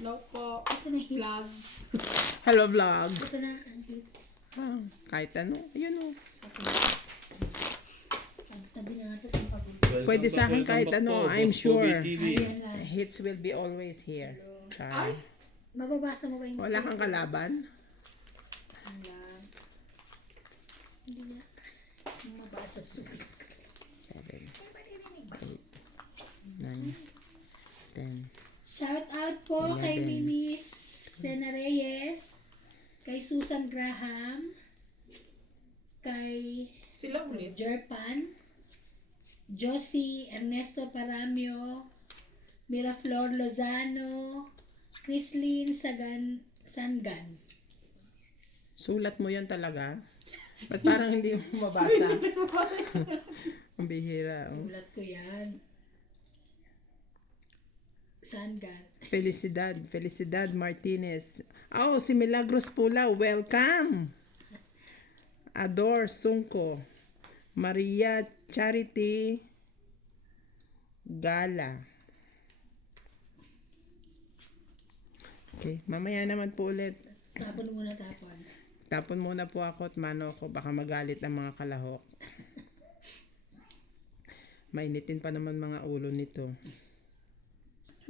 Hello po. Ito na hits. Vlog. Hello vlog. Ito na ang hits. Kahit ano. Ayun o. Tabi na natin ang pagod. Pwede sa akin kahit ano. I'm sure. Ayan lang. Hits will be always here. Char. Mababasa mo ba yung Wala kang kalaban? Wala. Hindi na. Mabasa. 7, 8, 9, 10. Shout out po 11. kay Mimis Sena Reyes, kay Susan Graham, kay Sila ulit. Jerpan, Josie Ernesto Paramio, Miraflor Lozano, Chrislyn Sangan. Sulat mo yan talaga? Ba't parang hindi mo mabasa? Ang bihira. Oh. Sulat ko yan. Sangan. Felicidad Martinez. Oh, si Milagros Pula. Welcome. Ador Sungko. Maria Charity Gala. Okay, mamaya naman po ulit. Tapon muna tapon. Tapon muna po ako at mano ako. Baka magalit ang mga kalahok. Mainitin pa naman mga ulo nito.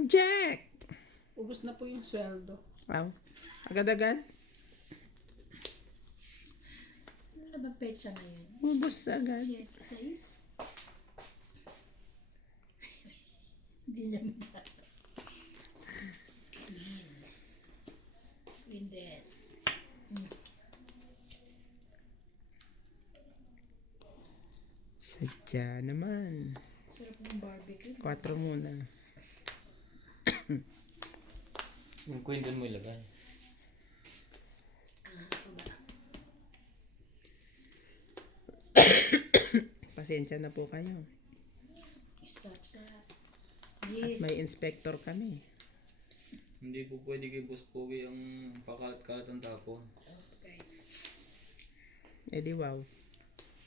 Jack! Ubus na po yung sweldo. Wow. Agad-agad? Ano na ba petsa ngayon? Ubus agad. 6? Hindi niya mabasa. Clean din. Sadya naman. Sarap ng barbecue. 4 muna. Yung coin doon mo ilagay. Ako ba? Pasensya na po kayo. Isap-sap. At Yes. may inspector kami. Hindi po pwede kay Boss Pogi ang pakalat-kalat ang tapon. Okay. Eh di wow.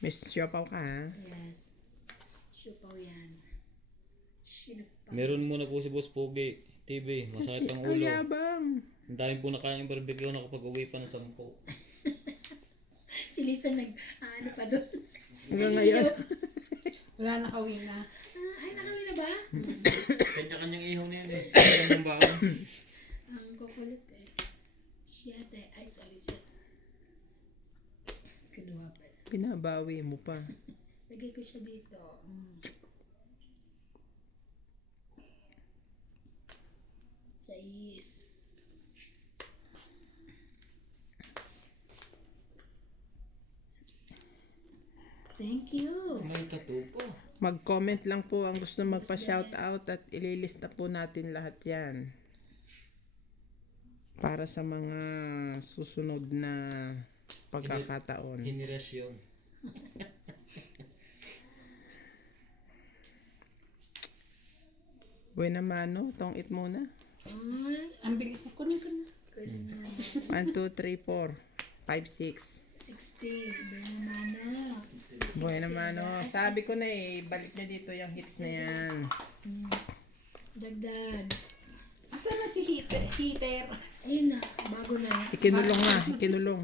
Miss Siopaw ka ha? Yes. Siupaw yan. Sinupaw. Meron muna po si Boss Pogi. TV, masakit ang Ang ulo. yabang. Ang dami po nakain yung barbecue nakapag-uwi pa ng 10. Si Lisa ano pa doon? Hanggang ngayon. Wala na kawin na. Ay, nakawin na ba? Kanya-kanyang ihaw na yun eh. Kanyang baon. Ang kukulit eh. Siyate. Ay, sorry siya. Kinuha pala. Pinabawi mo pa. Lagay ko siya dito. Sais. Thank you. May tattoo po. Mag-comment lang po ang gusto magpa-shoutout at ililista po natin lahat yan. Para sa mga susunod na pagkakataon. Henerasyon. Buena mano, tong it muna. Ay, Ang bilis na kunin ko na. 1, 2, 3, 4, 5, 6. 16. Benamana. Buena mano. Sabi ko na eh, balik na dito yung hits na yan. Dagdag. Asan na si heater? Ayun na. Bago na. Ikinulong na, ikinulong.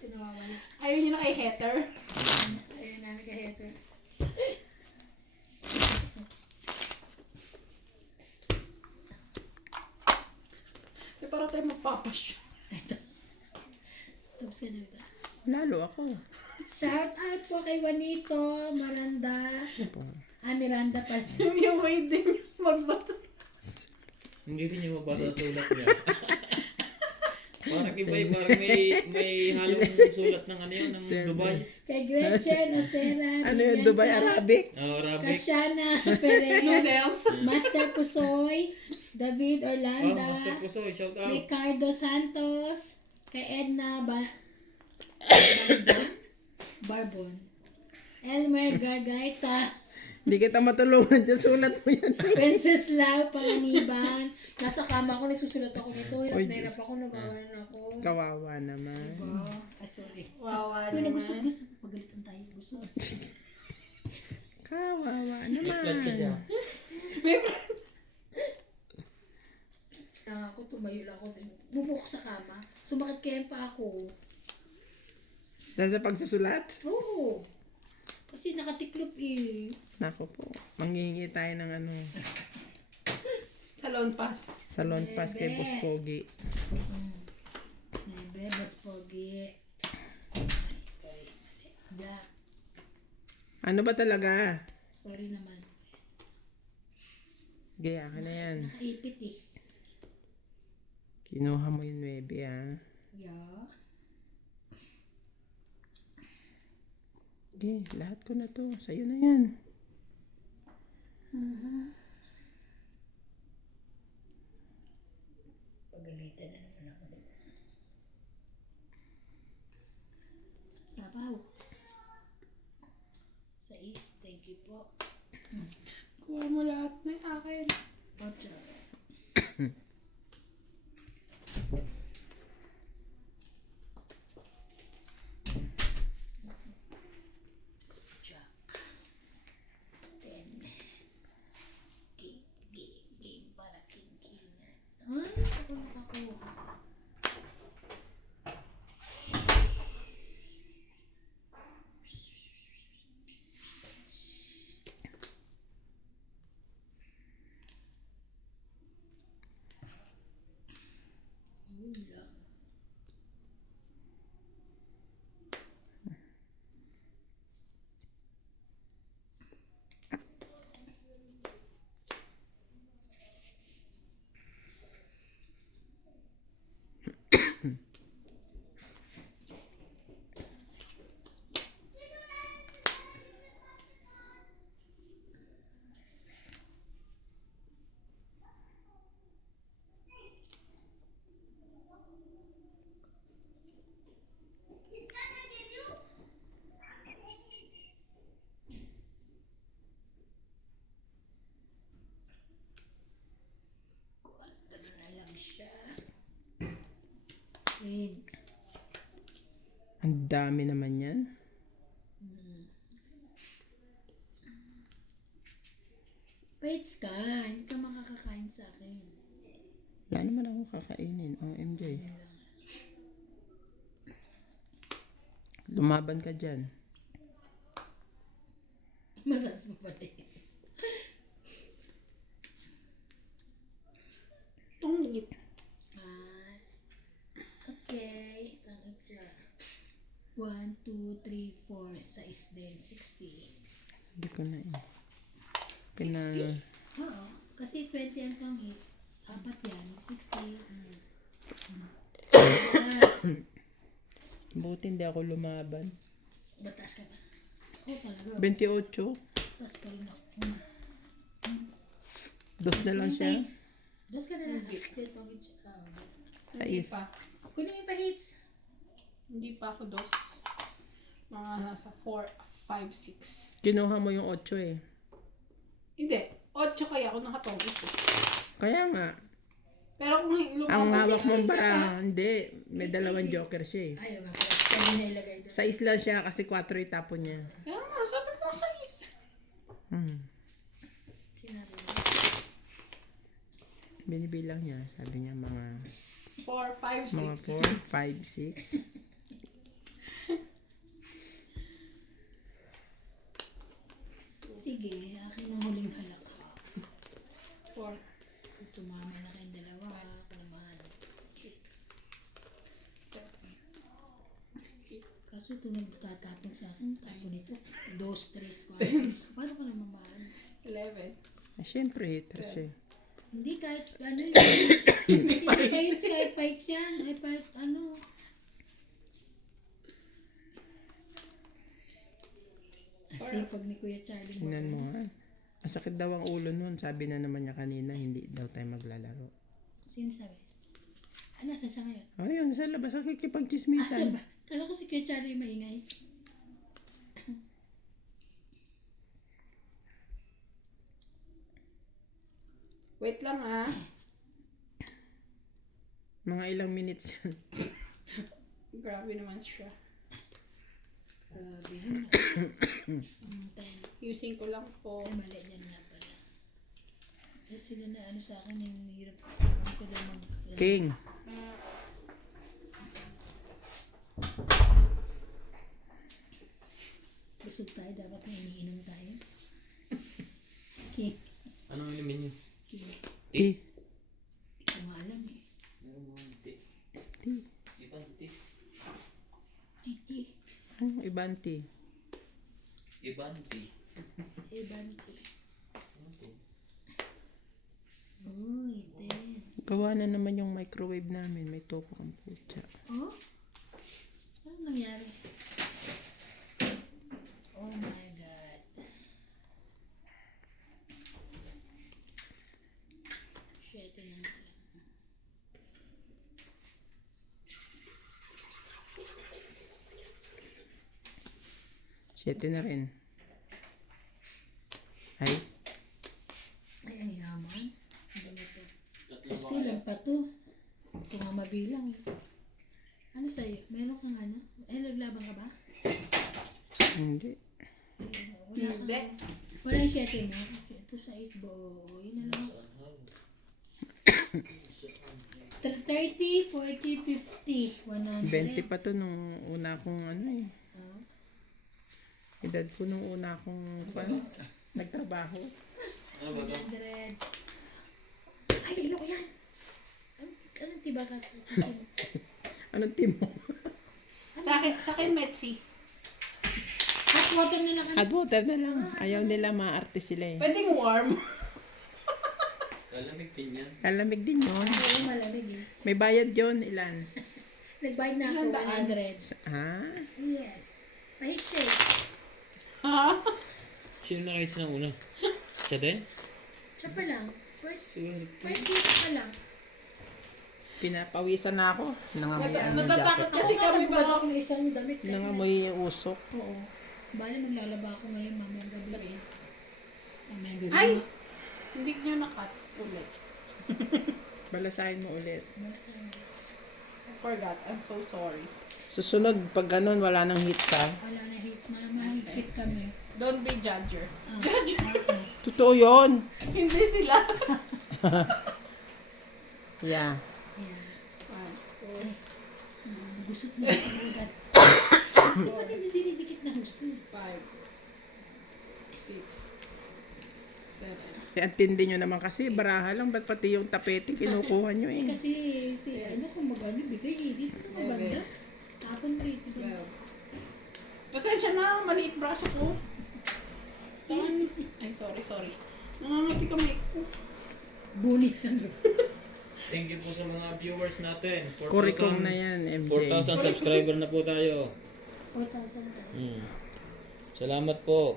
Sinawawala. Ayun yun na kay heater. Ayun namin kay Heather. Eh, para tayo magpapasyon. Tapos ka na ito. Lalo ako. Shout out po kay Juanito Miranda. Miranda pala. Yung weddings magsat. Hindi din niya mabasa sa sulat niya. Parang iba eh, parang may halong sulat ng ano yun, ng Dubai. Kay Gretchen Osera. Ano yun, Dubai Arabic? Arabic. Kasiana Ferrer. Noodles. Master Pusoy. David Oh, Orlanda. Master Pusoy, shout out. Ricardo Santos. Kay Edna Barbon. Elmer Gargaita. Hindi kita matulungan dyan, sulat mo yan. Princess Lau Panganiban. Nasa kama ko, nagsusulat ako nito. Hirap Oy, na hirap ako, nabawalan ako. Kawawa naman. Oh, sorry. Wawa Uy, naman. gusto. Pagalitan tayo. Gusto. Kawawa May flat siya naman. dyan. Ako Tumayo lang ako. Bubuk sa kama. Sumakit kaya pa ako. Dahil sa pagsusulat? Oo. Kasi nakatiklop eh. Nako po. Manghihingi tayo ng ano, Salon pass. salon pass kay Bebe. Boss Pogi. Nebe, Boss Pogi. Ay, sorry. Mali. Black. Ano ba talaga? Sorry naman. Gaya ka na yan. Nakaipit eh. Kinuha mo yung 9 ah. Yeah. Okay, lahat ko na to. Sa'yo na yan. Pagalitan na naman ako dito. Sabaw. Sais, thank you po. Kuha mo lahat na yung akin. Ocho. Jack. 10. Game para king-kingan. Ay, ako nakakuha. Yun lang. Ano na lang siya. Wait. Ang dami naman yan. Paits ka. Hindi ka makakakain sa akin. Wala naman ako kakainin. OMG. Lumaban ka dyan. Matas mo pala eh. Tungit. Ah, okay. Tama siya. 1, 2, 3, 4. Size din. 60. Hindi ko na eh. Oo. Kasi 20 ang pangit. Apat yan. 60. Buti hindi ako lumaban. Batas ka ba? Oo talaga. 28. Batas ka rin ako. Dos na lang siya. Dos ka na lang. Dito. Hindi Ayos. pa. Kunin mo yung pa-hits. Hindi pa ako dos. Mga nasa 4, 5, 6. Kinuha mo yung 8 eh. Hindi. 8 kaya ako nakatungit eh. Kaya nga. Pero kung Ang hawak lumabas, mong baraha, hindi. May dalawang joker siya eh. Ayaw nga. Pwede na ilagay doon. Sa isla siya kasi 4 itapon niya. kaya nga, sabi ko sa is. Sinabi mo. Binibilang niya. Sabi niya mga 4, 5, 6. mga 4, 5, 6. Sige, akin ang huling halakha. 4. Tumama na kayong dalawa. Kalamahan. 6. 7. Kaso ito nagtatapon sa akin. Tapon ito. 2, 3, 4. Paano ka naman mahal? 11. Siyempre, hater siya. Hindi kahit ano yun. Hindi kahit fights yan. Kahit ano. Asipag ni Kuya Charlie. Tingnan mo ha. Masakit daw ang ulo nun. Sabi na naman niya kanina, hindi daw tayo maglalaro. Sino sabi? Ah, nasan siya ngayon? Ayun, sa labas Asan nakikipagchismisan. ba? Kala ko si Kuya Charlie maingay. Wait lang ah. Mga ilang minutes yan. Grabe naman siya. Grabe yun. Time. Using ko lang po. Ay, mali dyan nga pala. Kasi sila na ano sa akin, yung hirap. ko daw mag... King. Busog tayo, dapat may iniinom tayo. King. Anong inumin niyo? King. T. Hindi ko maalam eh. Meron mo tea. T. Ibang tea. Titi. Ang ibang T. Ibang tea. Banti. Ano to? Uy, ten. Gawa na naman yung microwave namin. May topo kang putya. Oh? Ano nangyari? Oh my God. Shit, yun na lang. Siyete na rin. Ay. Ay, ang yaman. Ang ganito. Tatlo Tapos ba kailan pa to? Ito nga mabilang eh. Ano sa'yo? Meron kang ano? Eh, naglaban ka ba? Hindi. Wala kang... Wala yung 7 mo? Ito sa isbo. Yun na lang. 30, 40, 50, 100. 20 pa to nung una akong ano eh. Oh. Edad ko nung una akong nagtrabaho. Ano ba to? 100. Ay, ilo ko yan! Anong tiba ka? Anong team mo? Sa akin, Metsi. Hot water na lang. Hot water na lang. Ayaw nila maarte sila eh. Pwedeng warm. Lalamig din yan. Lalamig din yun. Oo, malamig eh. May bayad yun. Ilan? Nagbayad na ako, 100. Ha? Yes. Pahit shake. Ha? Sino nakita ng una? Siya din? Siya pa lang. First Swerte. hit pa lang. Pinapawisan na ako. Nangamoy ang Natatakot jacket. Kasi kasi kami nagbad ba? ako ng isang damit kasi. Nangamoy yung usok. Oo. Bali, maglalaba ako ngayon mamayang gabi. Mamayang gabi. Ay! Hindi nyo na-cut ulit. Balasahin mo ulit. I forgot. I'm so sorry. Susunod, pag ganun, wala nang hits ha. Wala na hit. Mahigpit kami. Don't be judger. Totoo yun. Hindi sila. Yeah. Ayan. One, two, Gusot na sa ugat. Kasi ba't hindi dinidikit na gusto? 5, 6, 7. Ang tindi nyo naman kasi, baraha lang, ba't pati yung tapete kinukuha nyo Eh eh. kasi si ano kung magano bigay eh. Dito na banda. Tapon rito. 12. Pasensya na, maliit braso ko. Ay, sorry. Nangangati kamay ko. Buni. Thank you po sa mga viewers natin. Kurikong na yan, MJ. 4,000 subscriber na po tayo. 4,000 tayo. Salamat po.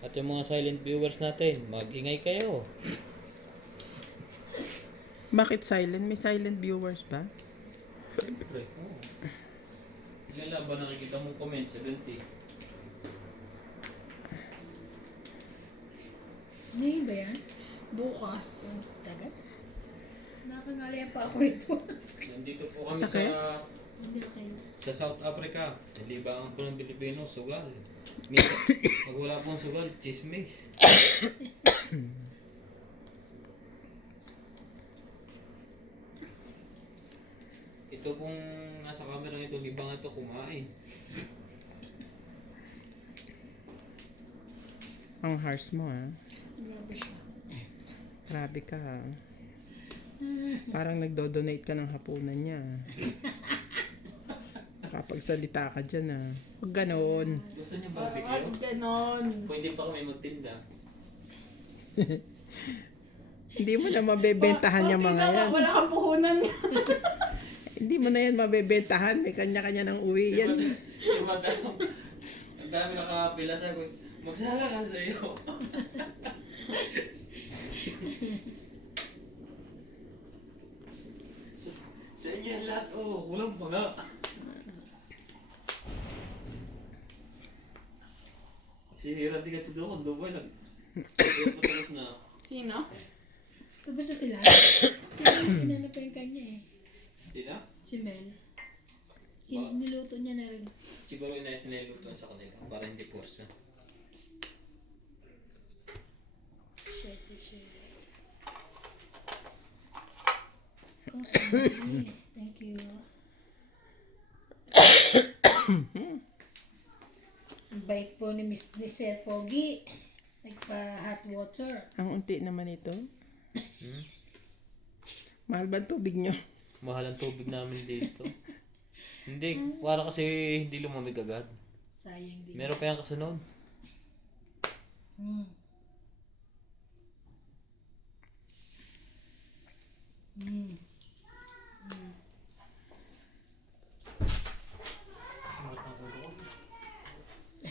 At yung mga silent viewers natin, mag-ingay kayo. Bakit silent? May silent viewers ba? Siyempre. Ilan lang ba nakikita mong comment? 70. Ngayon ba yan? Bukas. Tagat? Nakangalaya pa ako rito. Nandito po kami Sakit? Hindi kayo. sa South Africa. Libangan po ng Pilipino, sugal. Minsan, pag wala pong sugal, chismis. Ito pong nasa camera nito, libangan ito kumain. Ang harsh mo ha. Grabe siya. Grabe ka ha. Parang nagdo-donate ka ng hapunan niya. Nakapagsalita ka dyan ha. Huwag ganon. Gusto niyo Wag barbecue? ganon. Pwede pa kami magtinda. Hindi mo na mabebentahan yung mga yan. Wala kang puhunan. Hindi mo na yan mabebentahan. May kanya-kanya ng uwi yan. Si Madam, ang dami nakapila sa ko. Magsala ka sa iyo. Sa inyo yan lahat, oh. Walang mga. Si Hira di ka sa doon, Dubai nag... Kaya patapos na. Sino? Tapos na sila. Kasi inano pa yung kanya eh. Di na? Si Mel. Niluto niya na rin. Siguro yun na ito niluto sa kanila para hindi porsa. Okay. Thank you. Ang bait po ni Sir Pogi. Nagpa-hot water. Ang unti naman ito. Mahal ba ang tubig nyo? Mahal ang tubig namin dito. Hindi, para kasi hindi lumamig agad. Sayang din. Meron pa yung kasunod. Mm. Mm.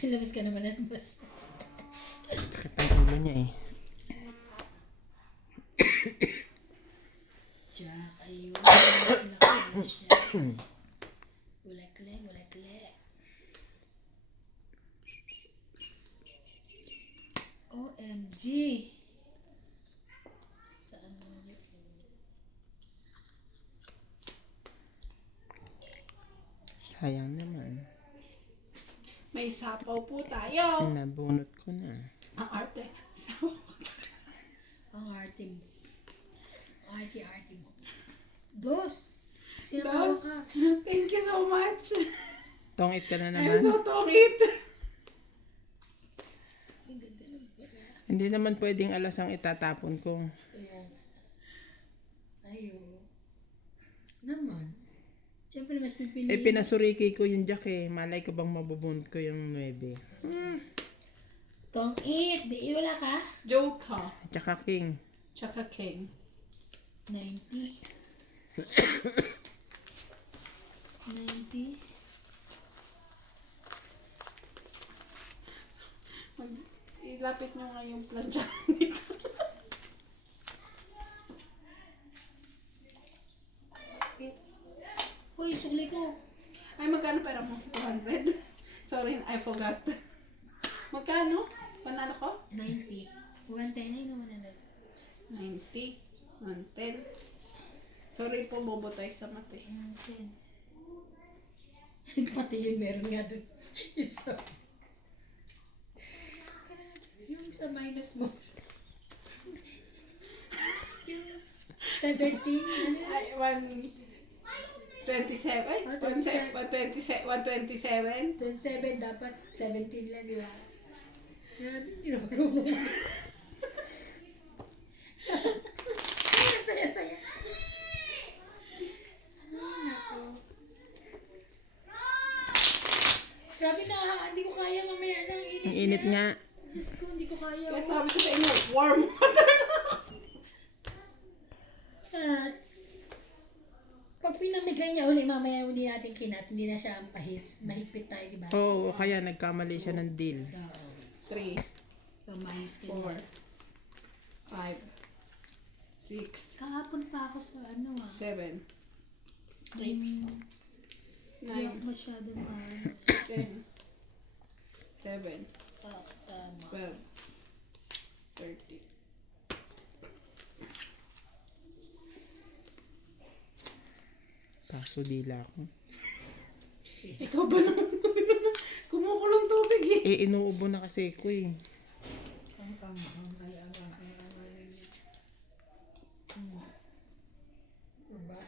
Labas ka naman ng bus. Sakit ang ulo niya eh. Jack, ayun. Pinakabla siya. Bulakle, bulakle. OMG. Saan mo yun? Sayang naman. May sapaw po tayo. Nabunot ko na. Ang arte. Sapaw. Ang arte mo. Arte mo. Dos. Sinabawa Dos. ka. Thank you so much. Tongit ka na I'm naman. so tongit. Ang ganda ng pera. Hindi naman pwedeng alas ang itatapon ko. Kaya, ayo. Naman. Siyempre, mas pipili. Eh, pinasuriki ko yung jack eh. Malay ko bang mabubunot ko yung 9. Tong it. Di wala ka? Joker. Tsaka king. Tsaka king. 90. 90. Ilapit nyo nga yung plancha dito. Uy, sugli ko. Ay, magkano pera mo? 200? Sorry, I forgot. Magkano? Panalo ko? 90. 110 naman na. 90. 110. Sorry po, bobo tayo sa mate. 110. Pati yun meron nga dun. Yung sa... Yung sa minus mo. Yung 17. Ano yun? Ay, 127? Ay, Oh, 127? 127? 27 dapat 17 lang, di ba? Grabe, hindi na marunong. Ay, saya-saya. Ay, nako. Grabe na, hindi ko kaya mamaya ng init. Ang init nga. Diyos ko, hindi ko kaya. Kaya sabi ko sa inyo, warm water. At, pag pinamigay niya uli, mamaya uli natin kinat, hindi na siya ang pahits. Mahigpit tayo, di ba? Oo, kaya nagkamali siya ng deal. Oo. 3, Pamayos ka 4, na. 5, 6, Kahapon pa ako sa ano 7, 8, Hindi 9, ako masyado 10, 11, tama. 12, 13. Kaso dila ko. Ikaw ba naman? Kumukulong tubig eh. Eh, inuubo na kasi ko eh. Ang Diba?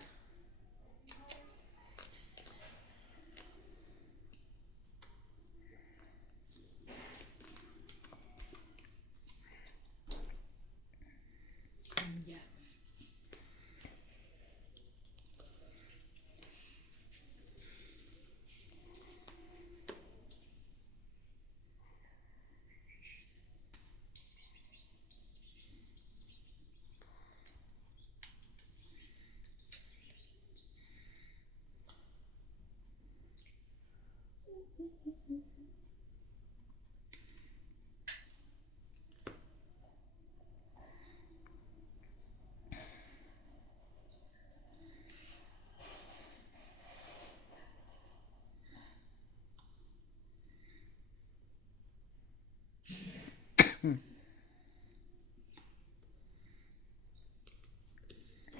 Yeah.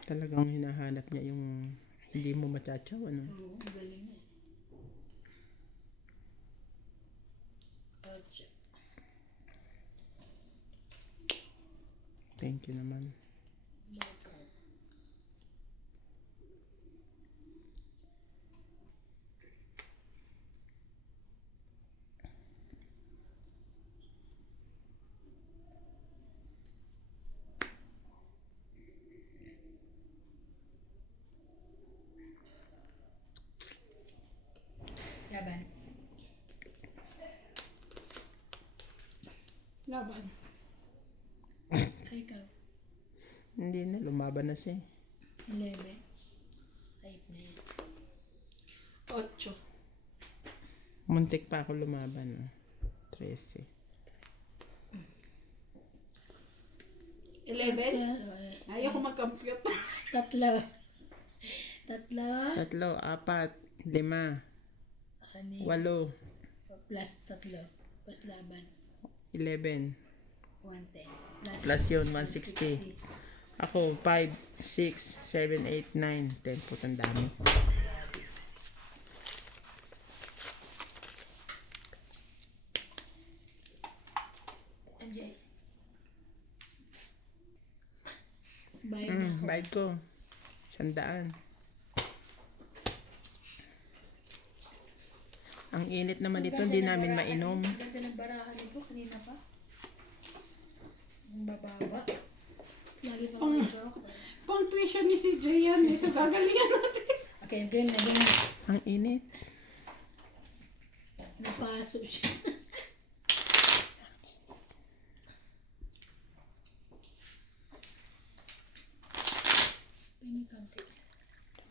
Talagang hinahanap niya yung hindi mo matsatsaw, ano? Oo, ang galing eh. Ouch. Thank you naman. Welcome. Laban. Laban. Ay, ikaw. Hindi na, lumaban na siya. 11. Type na yan. 8. Muntik pa ako lumaban. 13. 11. Ayaw ko mag-compute. Tatlo. Tatlo. 3, 4, 5, Ani. 8, Plus tatlo. Plus laban. 11. 110. Plus yun, 160. Ako, 5, 6, 7, 8, 9, 10. Putang dami. MJ. Bayad na ako. Bayad ko. 100. Ang init naman dito, hindi namin mainom. Ang ganda ng barahan nito. Kanina pa. Ang bababa. Lagi pa ako joke. Pang tuition ni si Jay yan. Ito gagalingan natin. Okay, game na, game na. Ang init. Napaso siya. Penny konti.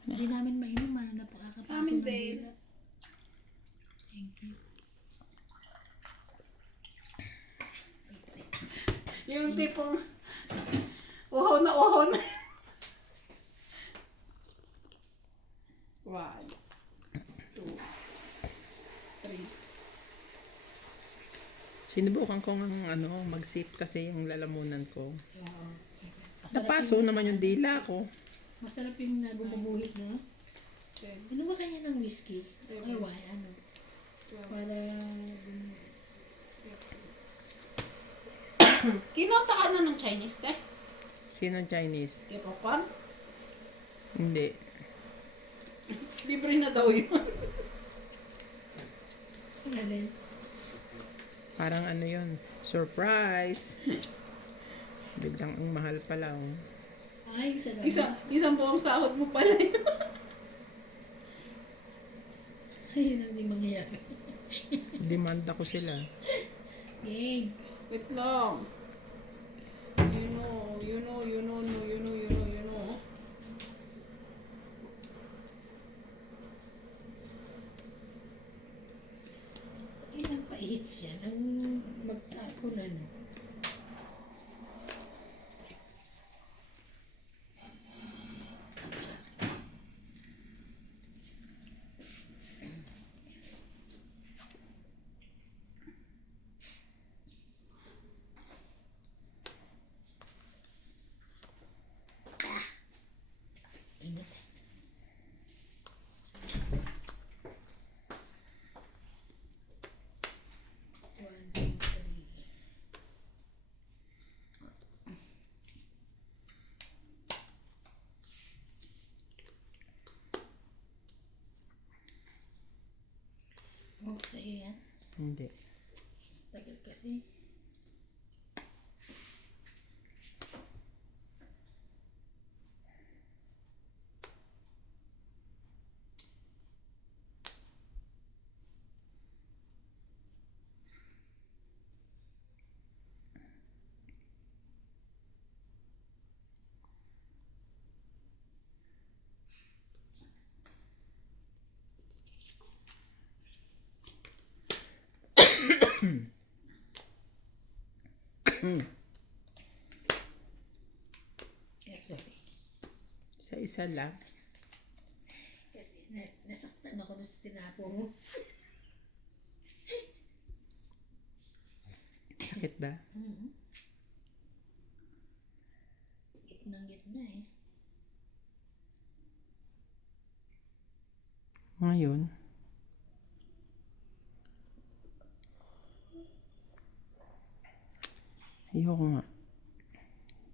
Hindi namin mainom, napakakapaso Sa amin ng din. dila. Thank you. Yung tipong uhaw na uhaw na. 1, 2, 3. Sinubukan ko ng mag-sip kasi yung lalamunan ko. Oo. Napaso naman yung dila ko. Masarap yung gumuguhit, no? Inuwa ka niya ng whiskey. Ay, why? Ano? Para... Kinota ka na ng Chinese, te? Sino Chinese? Kipopan? Hindi. Libre na daw yun. Ang alin? Parang ano yun. Surprise! Biglang ang mahal pala. Oh. Ay, sa Isang buong sahod mo pala yun. Ay, yun ang di mangyayari. Demand ako sila. Game. Wait lang. You know. Ilang pa-hits yan ang magtapon, ano? Init. One, two, three. Oh, sa'yo yan. Hindi. Tagal kasi. Sorry. Sa isa lang. Kasi nasaktan ako doon sa tinapo mo. Sakit ba? Gitnang-gitna eh. Ngayon. Ayoko nga.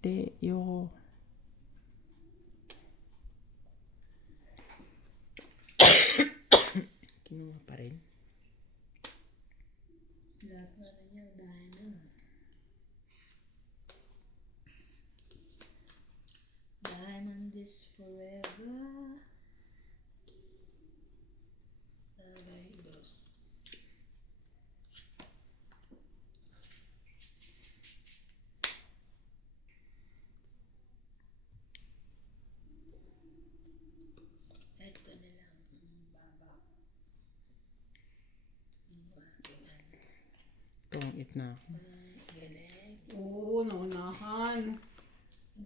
Hindi, ayoko. Kinuha pa rin. Lahat na niya, diamond. Diamond is forever. Tagay dos. late na ako. Galing. Oo, naunahan.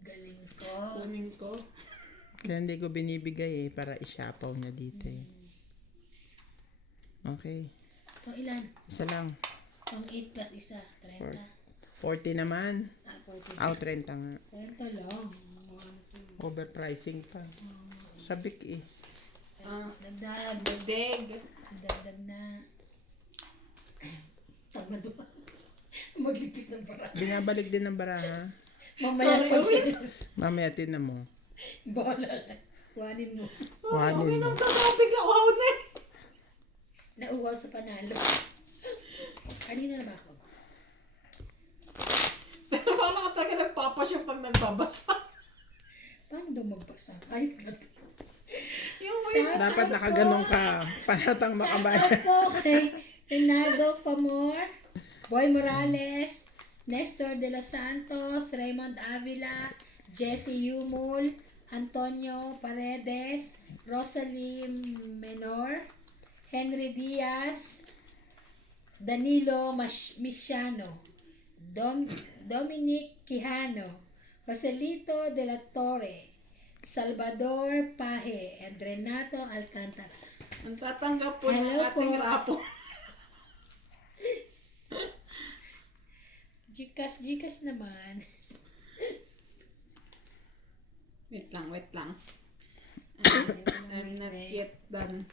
Galing ko. Kunin ko. Kaya hindi ko binibigay para isyapaw niya dito eh. Okay. Ito ilan? Isa lang. Pang 8 plus isa. 30. 40 naman. 40. 30 nga. 30 lang. Overpricing pa. Sabik eh. Dagdag. Deg. Dagdag na. Tama doon. Maglipit ng bara. Binabalik din ng baraha. Mamaya pa siya. Mamaya tinan mo. Bola ka. Kuhanin mo. Sorry, okay Kuhanin lang. mo. Bigla wow na eh. Nauwaw sa panalo. Kanina na ba ako? Pero paano ka talaga nagpapasya pag nagbabasa? Paano daw magbasa? Ay, nato. Yung Dapat nakaganong ka. Panatang makabayan. Shout out po kay Reynaldo Famor, Boy Morales, Nestor De Los Santos, Raymond Avila, Jesse Yumul, Antonio Paredes, Rosalie Menor, Henry Diaz, Danilo Misiano, Dominic Quijano, Joselito De La Torre, Salvador Paje, and Renato Alcantara. ang tatanggap po ng Hello ating po. rapo. Gcash naman. Wait lang. I'm not Wait. yet done.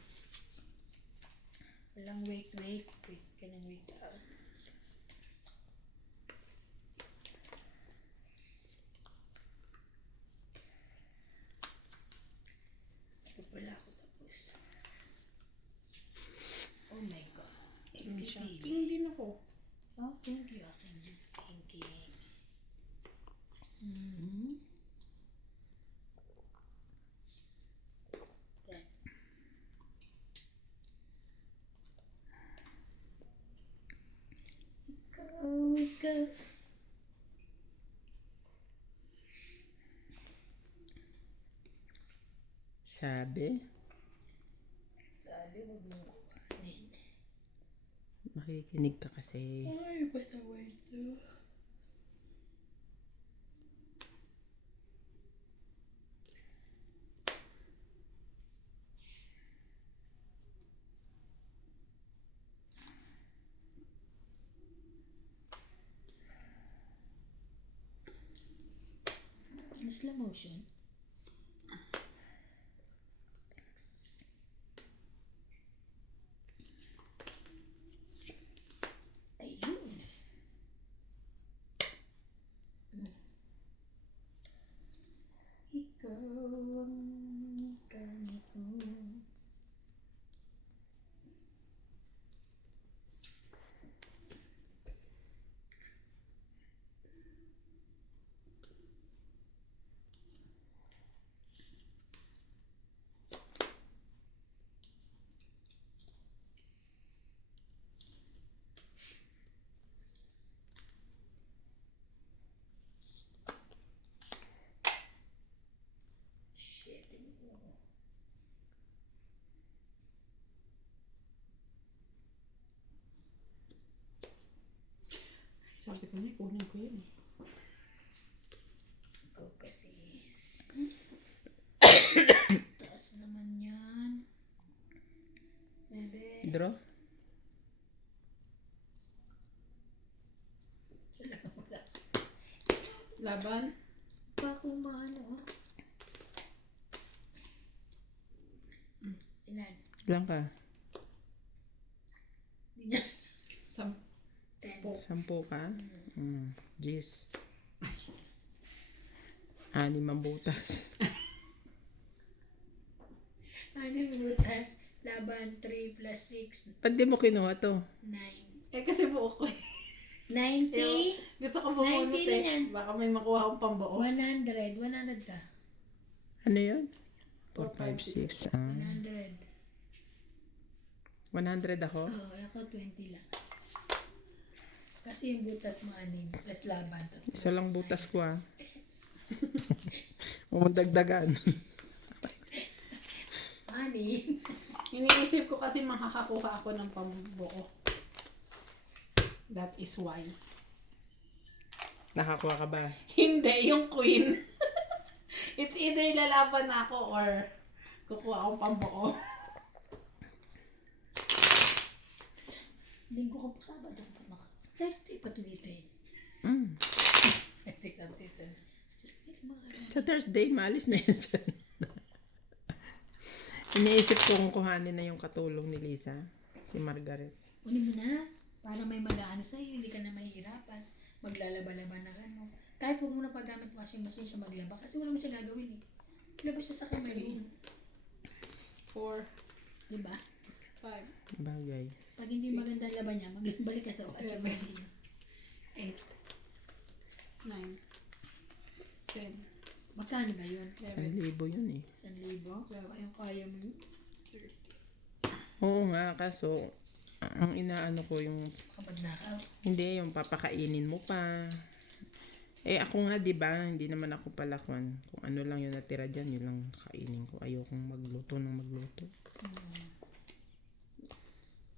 Walang wait. Wait ka ng wait. Ito pala ako tapos. Oh my God. Shocking din ako. Oh, thank you, aking thinking. Mm-hmm. Ikaw. Sabi, Sabi, wag mong kuhanin. makikinig ka kasi. Ay, pataway to. Slow motion. Ayun. Ikaw ang ganito. Shit. Sabi ko niya, kunin ko yun eh. Ikaw kasi. Taas naman yan. Bebe. Draw? Wala. Laban. Pa kung maano. Ilan? Ilan ka? Hindi niya. 10. 10. 10 ka? Jeez. 6 ang butas. Ano yung butas? Laban 3 plus 6, Ba't di mo kinuha to? 9. Eh kasi buo ko eh. 90, Gusto ko bumunot 90 lang yan. eh. Baka may makuha akong pambuo. 100. 100 ka. Ano yun? 4, 4, 5, 6. 100. 100 ako? Oo, ako 20 lang. Kasi yung butas mo 6 plus laban. Isa lang butas ko ah. Umandagdagan. 6. Iniisip ko kasi makakakuha ako ng pambuo. That is why. Nakakuha ka ba? Hindi, yung queen. It's either lalaban ako or kukuha akong pambuo. Linggo ko pa Sabado pa maka. Thursday pa to dito eh. Mm. Tisan. Just get mga. Sa Thursday, maalis na yun dyan. Iniisip kong kuhanin na yung katulong ni Lisa, si Margaret. Kunin mo na. Para may mag-ano sa'yo, hindi ka na mahihirapan. Maglalaba-laba na ano. Kahit huwag mo na paggamit washing machine siya maglaba. Kasi wala mo siya gagawin eh. Laba siya sa kamari. 4, Diba? 5, Bagay. Pag hindi maganda ang laba niya, magbalik ka sa washing machine. 8, 9, 10, Magkano ba yun? 1,000 yun eh. 1,000? Ayun, kaya mo yun. 30. Oo nga, kaso ang inaano ko yung Kapag nakaw. hindi yung papakainin mo pa. Eh ako nga 'di ba, hindi naman ako palakwan. Kung ano lang yung natira diyan, yun lang kainin ko. Ayokong magluto ng magluto.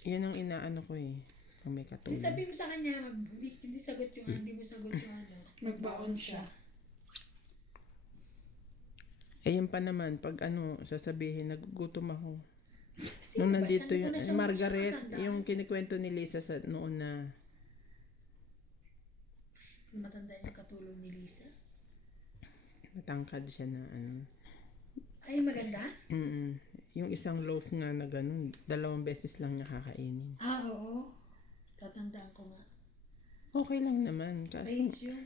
Yun ang inaano ko eh. Kung may Hindi katulong. sabi mo sa kanya, hindi sagot yung hindi mo sagot yung ano. Magbaon siya. Eh yun pa naman, pag ano, sasabihin, nagugutom ako. Sino Nung ba? nandito Saan yung, ko na siya Margaret, matanda? yung kinikwento ni Lisa sa noon na, Matanda yung katulong ni Lisa. matangkad siya na ano. Ay, maganda? Yung isang loaf nga na ganun, 2 beses lang niya kakainin. Ah, oo. Tatandaan ko nga. Okay lang naman. Kaso, Range yun.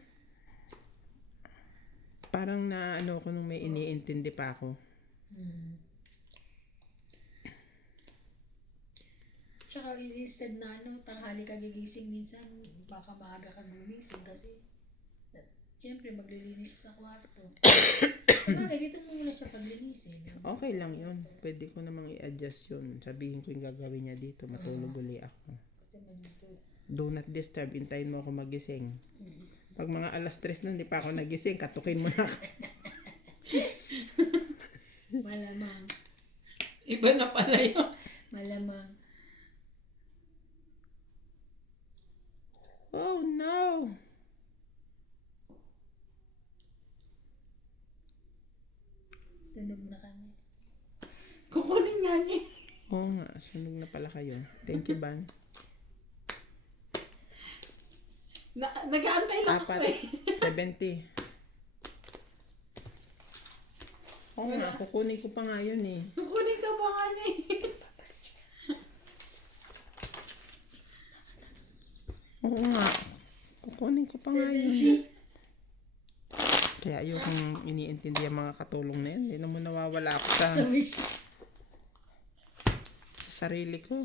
parang na ano ko nung may iniintindi pa ako. Tsaka instead na ano, tanghali ka gigising minsan, baka maaga ka gumising kasi siyempre maglilinis siya sa kwarto. Bagay, dito mo muna siya paglinisin. Okay lang yun. Pwede ko namang i-adjust yun. Sabihin ko yung gagawin niya dito. Matulog uli ako. Kasi mandito. Do not disturb. Hintayin mo ako magising. Pag mga 3:00 na, hindi pa ako nagising, katukin mo na ako. Malamang. Iba na pala yun. Malamang. Oh no! Sunog na kami. Kukunin nga niya. Oo nga, sunog na pala kayo. Thank you, Ban. Nag-aantay lang ako eh. 70. Oo nga, kukunin ko pa nga yun eh. Kukunin ka ba nga niya eh. Oo nga, kukunin ko pa nga yun. Kaya ayokong iniintindi ang mga katulong na yan. Hindi naman nawawala ako sa sarili ko.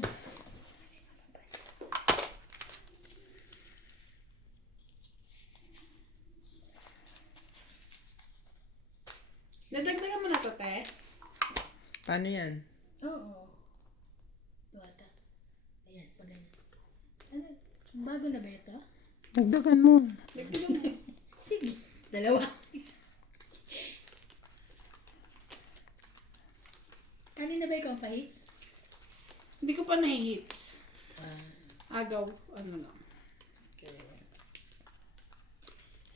Nadagdagan mo na to, te? Paano yan? Oo. Tuwata. Ayan, pag ganun. Ano? Bago na ba ito? Dagdagan mo. Dagdagan mo. Sige. 2. Isa. Kanina ba ikaw ang pahits? Hindi ko pa na-hits. Agaw, ano lang.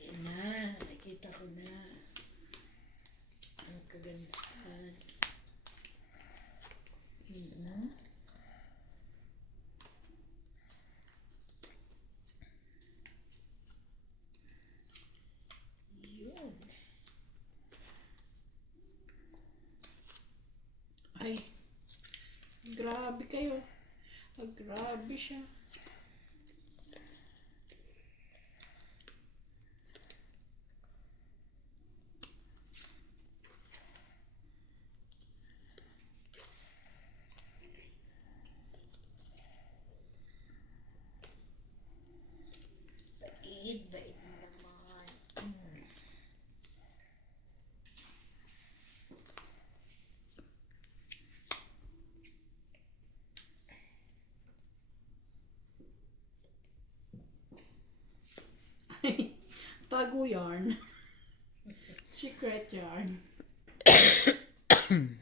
Ayan na. Nakikita ko na. Ang kagandahan. Ayan. Yun. Ay. Grabe kayo. Grabe siya. Bait mo naman. Tago yarn. Secret yarn.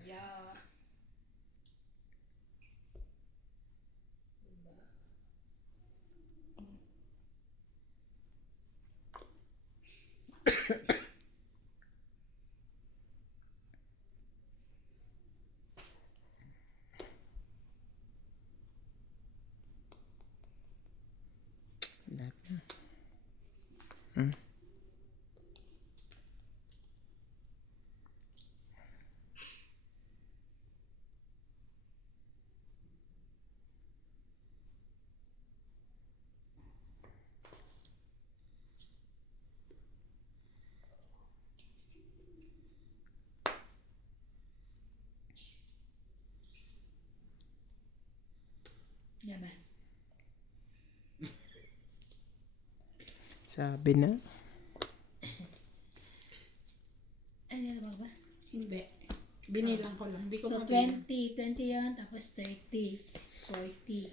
Yeah. Diba? Yaman. Sabi na. Ano na ba? Hindi. Binilang ko lang. Hindi ko So, mabilang. 20 yan, tapos 30, 40,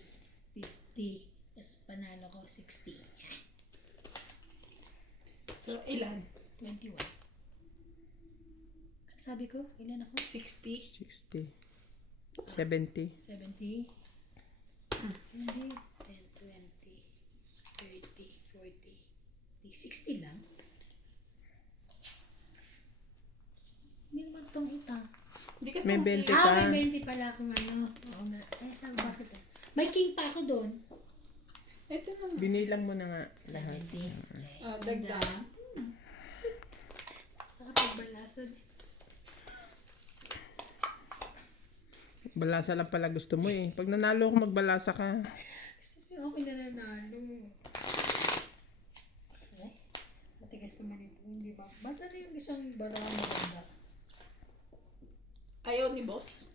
50, tapos panalo ko 60. So, ilan? 21. Ano sabi ko? Ilan ako? 60. 60. 70. 70. Hindi. 10, 20, 30, 40, 60 lang. Hindi naman itong ita. Hindi ka May tumingin. 20 pa. May 20 pala akong ano. Oo nga. Eh, sabi bakit ah? May king pa ako doon. Ito naman. Binilang mo na nga lahat. 70. Dagdag. Nakapagbalasad. Balasa lang pala gusto mo eh. Pag nanalo ako, magbalasa ka. Gusto niyo ako nananalo. Ay, matigas naman ito. Hindi ba? Basta na yung isang bara maganda. Ayaw ni boss.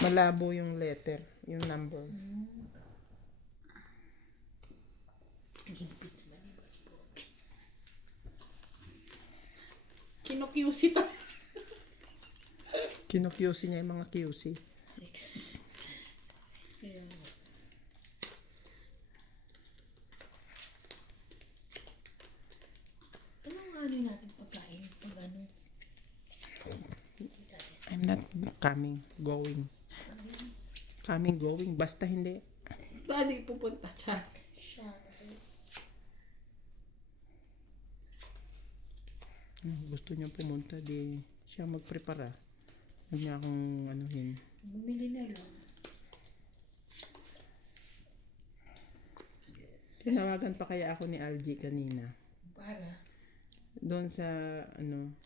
Malabo yung letter, yung number. Ginipit naman ni Boss po. Kinukyusi tayo. Kinu-QC niya yung mga QC. 6. Kaya, anong ano natin pagkain? Pag ano? I'm not coming, going. Coming, going. Basta hindi. Daddy pupunta siya. Siya. Gusto niya pumunta, di siya magprepara. Huwag niya akong anuhin. Bumili na lang. Tinawagan pa kaya ako ni Algie kanina. Para. Doon sa,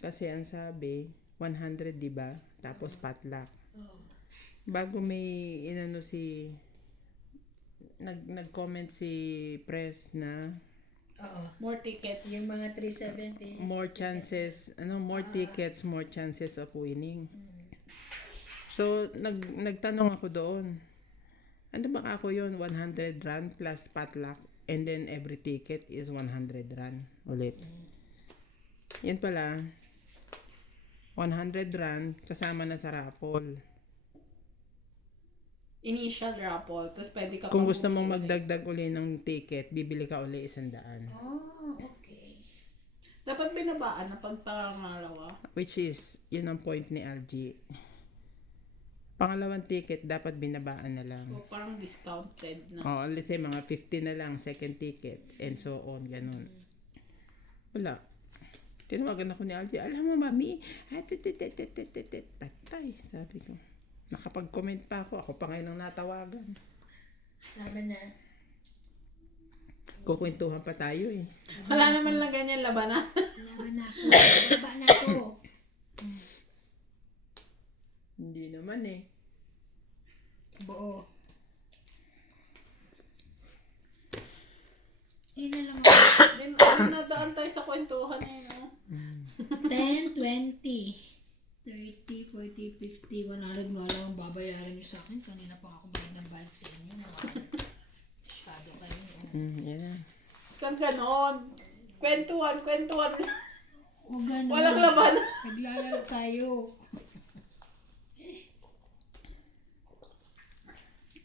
kasi ang sabi, 100, di ba? Tapos potluck. Oh. Bago may nag-comment si Press na Oo. More tickets. Yung mga 370. more chances, more tickets, more chances of winning. So, nagtanong ako doon. Ano ba ako yun? 100 rand plus potluck and then every ticket is 100 rand ulit. Yan pala, 100 rand kasama na sa raffle. Initial raffle. Tapos pwede ka Kung pang gusto mong bumili. magdagdag uli ng ticket, bibili ka uli 100. Oh, okay. Dapat binabaan na pag pangalawa. Which is, yun ang point ni LG. Pangalawang ticket, dapat binabaan na lang. So, parang discounted na. Oh, let's say mga 50 na lang, second ticket, and so on, ganun. Wala. Tinawagan ako ni LG, alam mo mami, patay, sabi ko. Nakapag-comment pa ako pa ngayon ang natawagan. Laban na. Kukwentuhan pa tayo eh. Wala naman lang ganyan labanan. Laban na ako. Baba na ako. Hindi naman eh. Buo. Yun na lang ako. Then, nadaan tayo sa kwentuhan eh, no? 10, 20, 30, 40, 50, 100 nga lang ang babayaran niyo sa akin. Kanina pa ako bayad ng bayad sa inyo. Masyado kayo. Yan na. Kang ganon. Kwentuhan. O ganun. Walang labanan. Naglalaro tayo.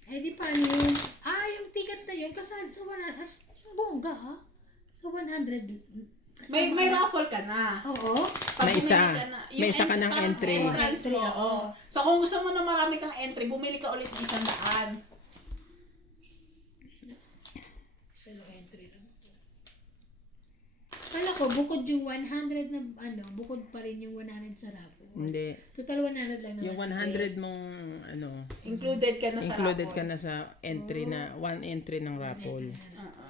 Eh di paano yun? Yung ticket na yun kasali sa 100. Bongga ha? Sa 100. kasama May na- raffle ka na. Oo. Pag May isa. bumili ka na, yung May isa ka ng parang entry. entrance mo, Oo. So kung gusto mo na marami kang entry, bumili ka ulit ng 100. Solo entry lang. Kala ko, bukod yung 100 na, bukod pa rin yung 100 sa raffle. Hindi. Total 100 lang naman. Yung sa 100 mong, Included ka na sa included raffle. ka na sa entry na, one entry ng raffle. Oo.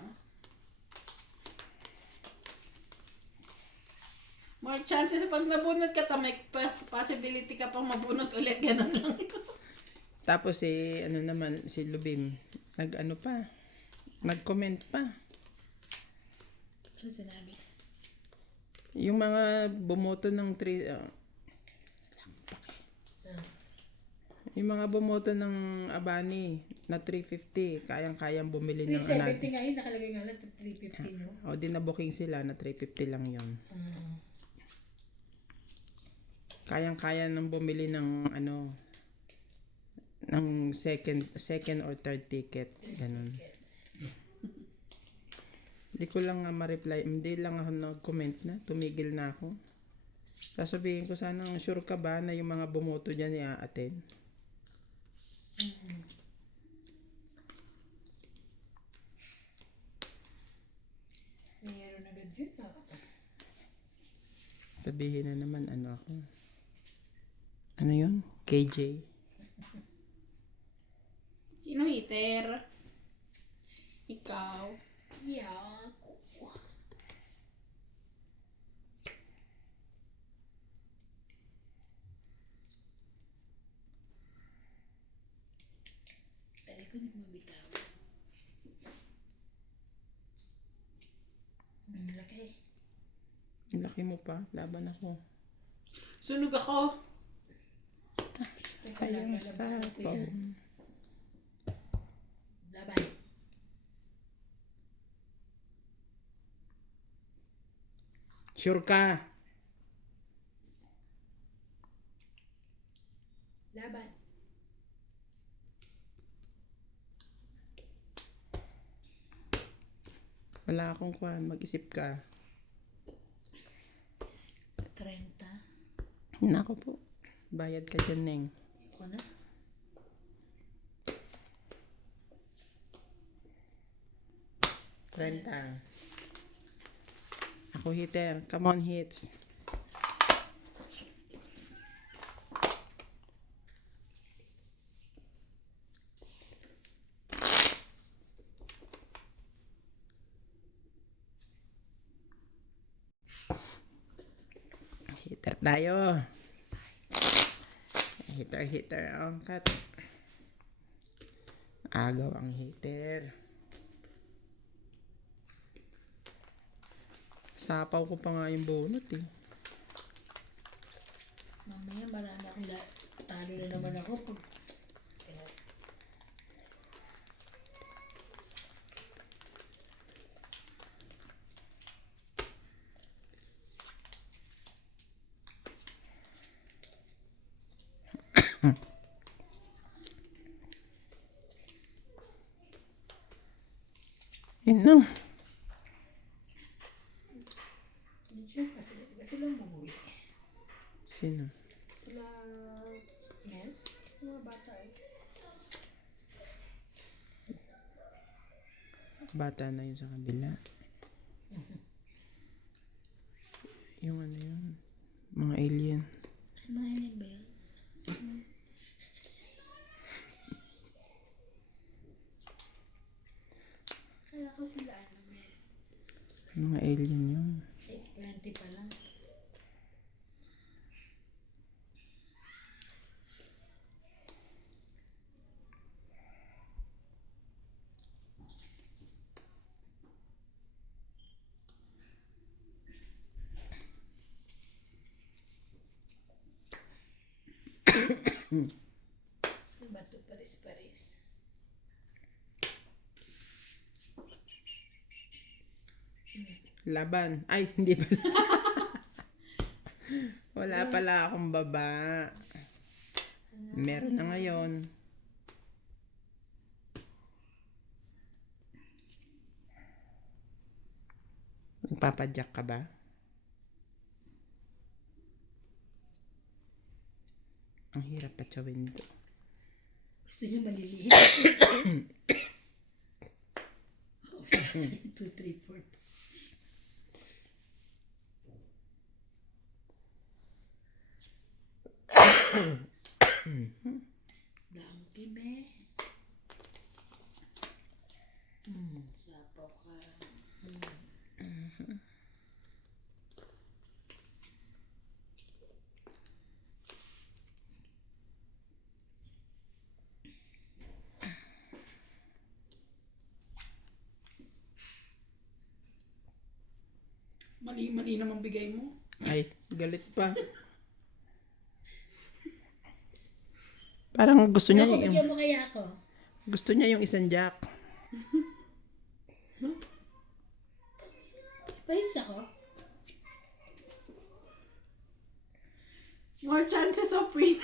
More chances pag nabunot ka, may possibility ka pang mabunot ulit. Ganun lang. Tapos ano naman, si Lubim, nag-comment pa. Ano sinabi? Yung mga bumoto ng yung mga bumoto ng Abani na 350, kayang-kayang bumili ng 370 nga yun, nakalagay nga lang 350, no? O di na booking sila na 350 lang yon. Kayang-kaya nang bumili ng ng second or third ticket. Ganun. Hindi ko lang ma-reply. Hindi lang ako nag-comment na. Tumigil na ako. Sasabihin ko sana, sure ka ba na yung mga bumoto dyan i-attend? Mayroon agad yun. Sabihin na naman ako. Ano yun? KJ. Sino hater? Ikaw. Yeah. Pwede ko nagmabitaw. Ang laki. Ang laki mo pa. Laban ako. Sunog ako. Teka lang, Ayun lalaban sa ko yan. phone. Laban. Sure ka? Laban. Wala akong kwan. Mag-isip ka. 30. Nako po. Bayad ka dyan, Neng. Ako na. Renta. Ako hitter. Come on, hits. Hitter tayo. Hitter. Angkat. Agaw ang hitter. Sapaw ko pa nga yung bunot eh. Mamaya marami akong talo na naman ako. Yun lang. Hindi siya kasi lang bumuwi. Sino? Sila, Mel? Mga bata eh. Bata na yun sa kabila. Yung ano yun. Mga alien. Ay, mga alien ba yan? Kala ko sila Mel. Mga alien yun. 8:20 pa lang. Ano ba ito? Paris-paris. Laban. Ay, hindi pala. Wala pala akong baba. Meron na ngayon. Nagpapadyak ka ba? Ang hirap patsawin ito. Gusto niyo maliliit? 2, 3, 4. Dangki be. Sapaw ka. Mali-mali naman bigay mo. Ay, galit pa. Parang gusto niya Ako, yung bigyan mo kaya ako. isang jack. Pahits ako. More chances of winning.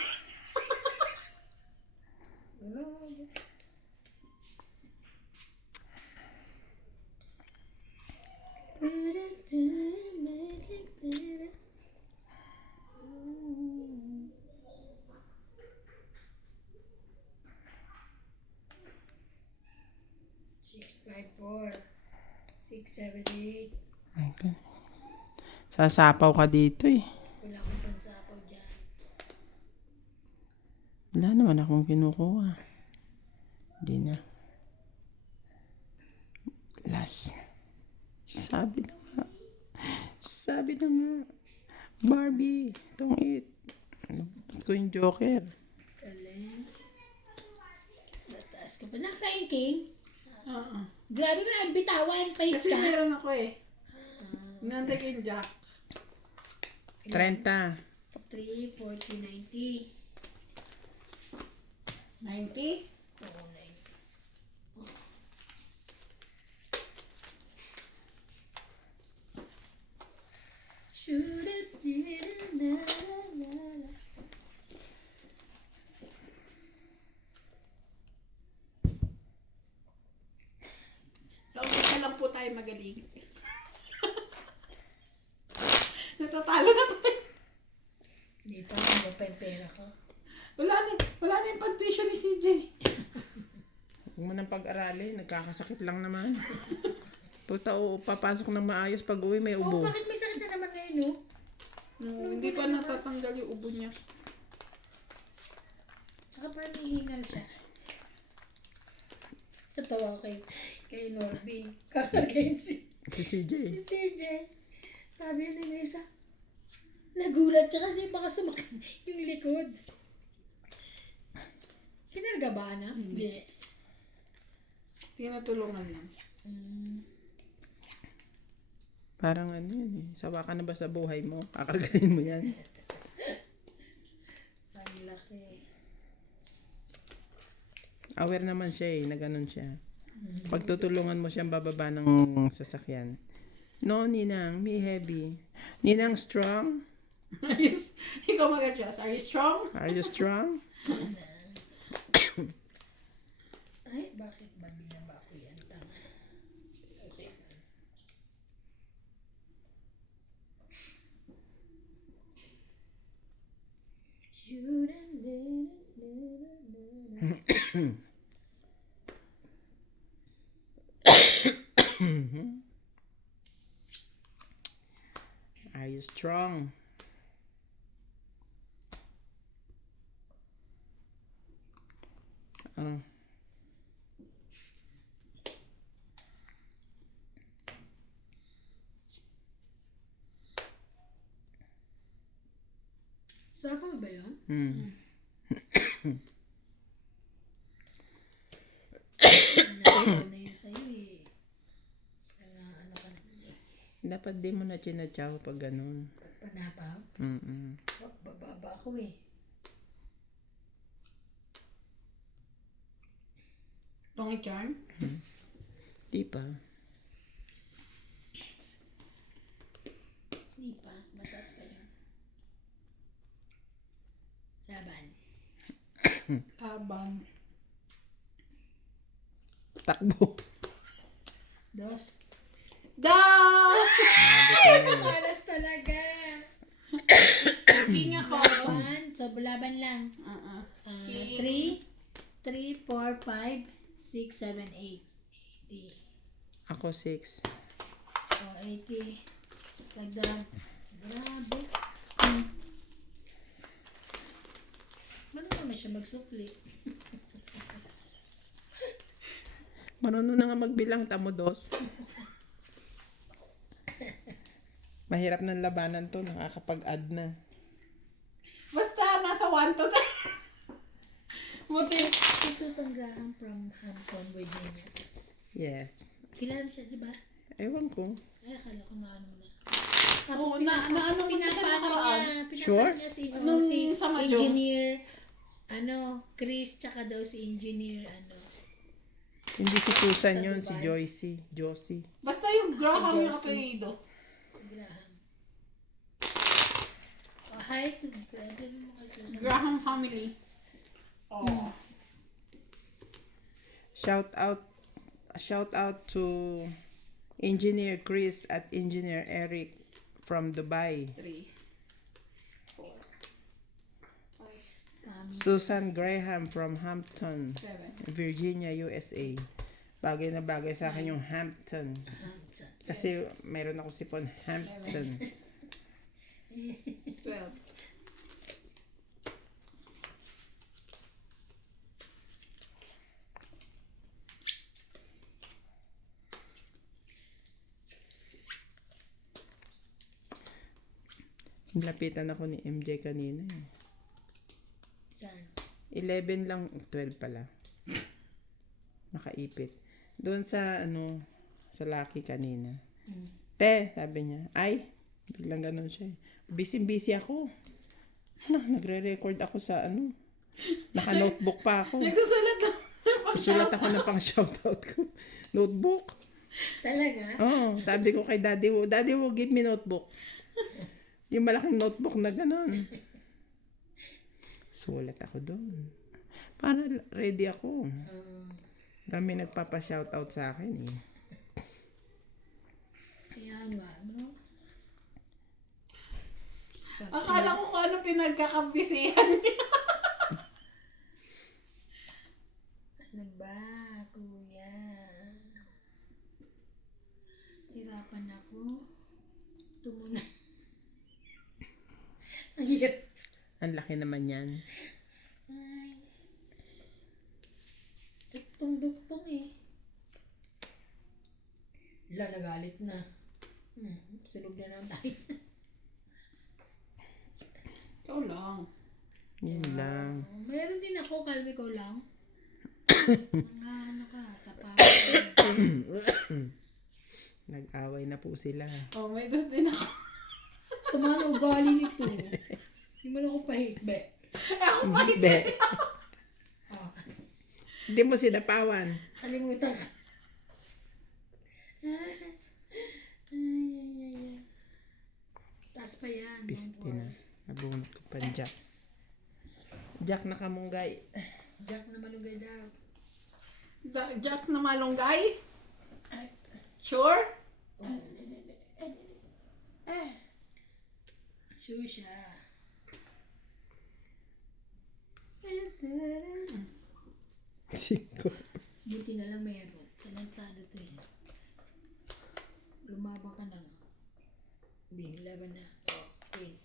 Six, five, four. 6, 7, 8. Okay. Sasapaw ka dito eh. Wala akong pansapaw dyan. Wala naman akong kinukuha. Hindi na. Last. Sabi na nga. Barbie, tungit. Ito yung Joker. Galing. Nataas ka pa. Nakain, King? Oo. Grabe mo ang bitawan. Pahits Kasi ka. meron ako eh. Nandag yung jack. 30. 3, 40, 90. 90? Oo, 90. Sa umpisa lang po tayo magaling. Natatalo na tayo. Hindi pa, hindi pa yung pera ko. Wala na yung pag-tuition ni CJ. Huwag mo nang pag-aralin. Nagkakasakit lang naman. Puta, papasok ng maayos pag uwi may Oo, ubo. bakit may sakit na naman ngayon, no? No, hindi pa natatanggal yung ubo niya. Saka parang nahihingal siya. Natawa ko kay Norbin. Kakagayin si Si CJ. CJ. Sabi ni Lisa, nagulat siya kasi baka sumakit yung likod. Kinarga ba na? Hindi. Tinatulungan lang. Parang ano yun eh. Sawa ka na ba sa buhay mo? Kakargahin mo yan. Ang laki. Aware naman siya eh, na ganun siya. Pagtutulungan mo siyang bababa ng sasakyan. No, Ninang, me heavy. Ninang strong? Ikaw mag-adjust. Are you strong? Are you strong? Ay, bakit ba binaba ko yan? Tama. Okay. Are you strong? Oh. Sapaw ba yun? Nasapaw na yun sa'yo eh. Ano ka naman eh. Dapat di mo na chinatsaw pag ganun. Pagpanapaw? Bababa ako eh. Long charm? Di pa. Hindi pa. Mataas pa yun. Laban. Tabang. Takbo. Dos. Das! Malas talaga. King ako. Laban. So, laban lang. 3, 4, 5, 6, 7, 8. 80. Ako 6. O, 80. Dagdag. Grabe. Ano naman siya magsukli? Marunong na nga magbilang, tamo 2. Mahirap ng labanan to, nakakapag-add na. Basta nasa 1 to 10. Buti. Si Susan Graham from Hampton, Virginia. Yes. Kilala mo siya, di ba? Ewan ko. Ay, akala ko na ano na. Tapos Oo, ano mo siya nakaraan? Sure? niya si, Nung si sa Majo. engineer, Chris, tsaka daw si engineer, Hindi si Susan Sa yun, si Dubai. Josie. Basta yung Graham yung Josie. apelido. si Graham. Oh, hi to Graham mo kay Susan. Graham family. Oh. Shout out to Engineer Chris at Engineer Eric from Dubai. 3, 4, 5, Susan Graham from Hampton, 7. Virginia, USA. Bagay na bagay sa akin yung Hampton. Kasi mayroon ako sipon Hampton. 12. Lapitan ako ni MJ kanina. Saan? 11 lang, 12 pala. Nakaipit. Doon sa sa Lucky kanina. Te, sabi niya, ay, biglang ganun siya. Busy ako. Nagre-record ako sa naka-notebook pa ako. Nagsusulat lang. Susulat ako ng pang shoutout ko. Notebook. Talaga? Oo, sabi ko kay Daddy Wu, give me notebook. Yung malaking notebook na gano'n. Sulat ako doon. Para ready ako. Dami nagpapa-shoutout sa akin eh. Kaya nga, no? Akala ko kung ano pinagkakabisihan niya. Ano ba, kuya? Hirapan ako. Ito muna. Ang hirap. Ang laki naman yan. Ay. Duktong-duktong eh. Nagalit na. Sulog na naman tayo. Ikaw lang. Yun lang. Meron din ako, kalbi ko lang. Mga sapa. Nag-away na po sila. Oh, may dos din ako. Sama na ugali nito. Hindi mo na ako pahitbe. Ako pa Hindi. Oh, Hindi mo sinapawan. kalimutan ka. Ay. Taas pa yan. Piste na. Nabunot ko pa Jack. Jack na kamunggay. Jack na malugay daw. Jack na malunggay? Sure? Sure siya. Siko. Buti na lang meron. Talentado to eh. Lumabang ka na. Hindi, laban na. Okay.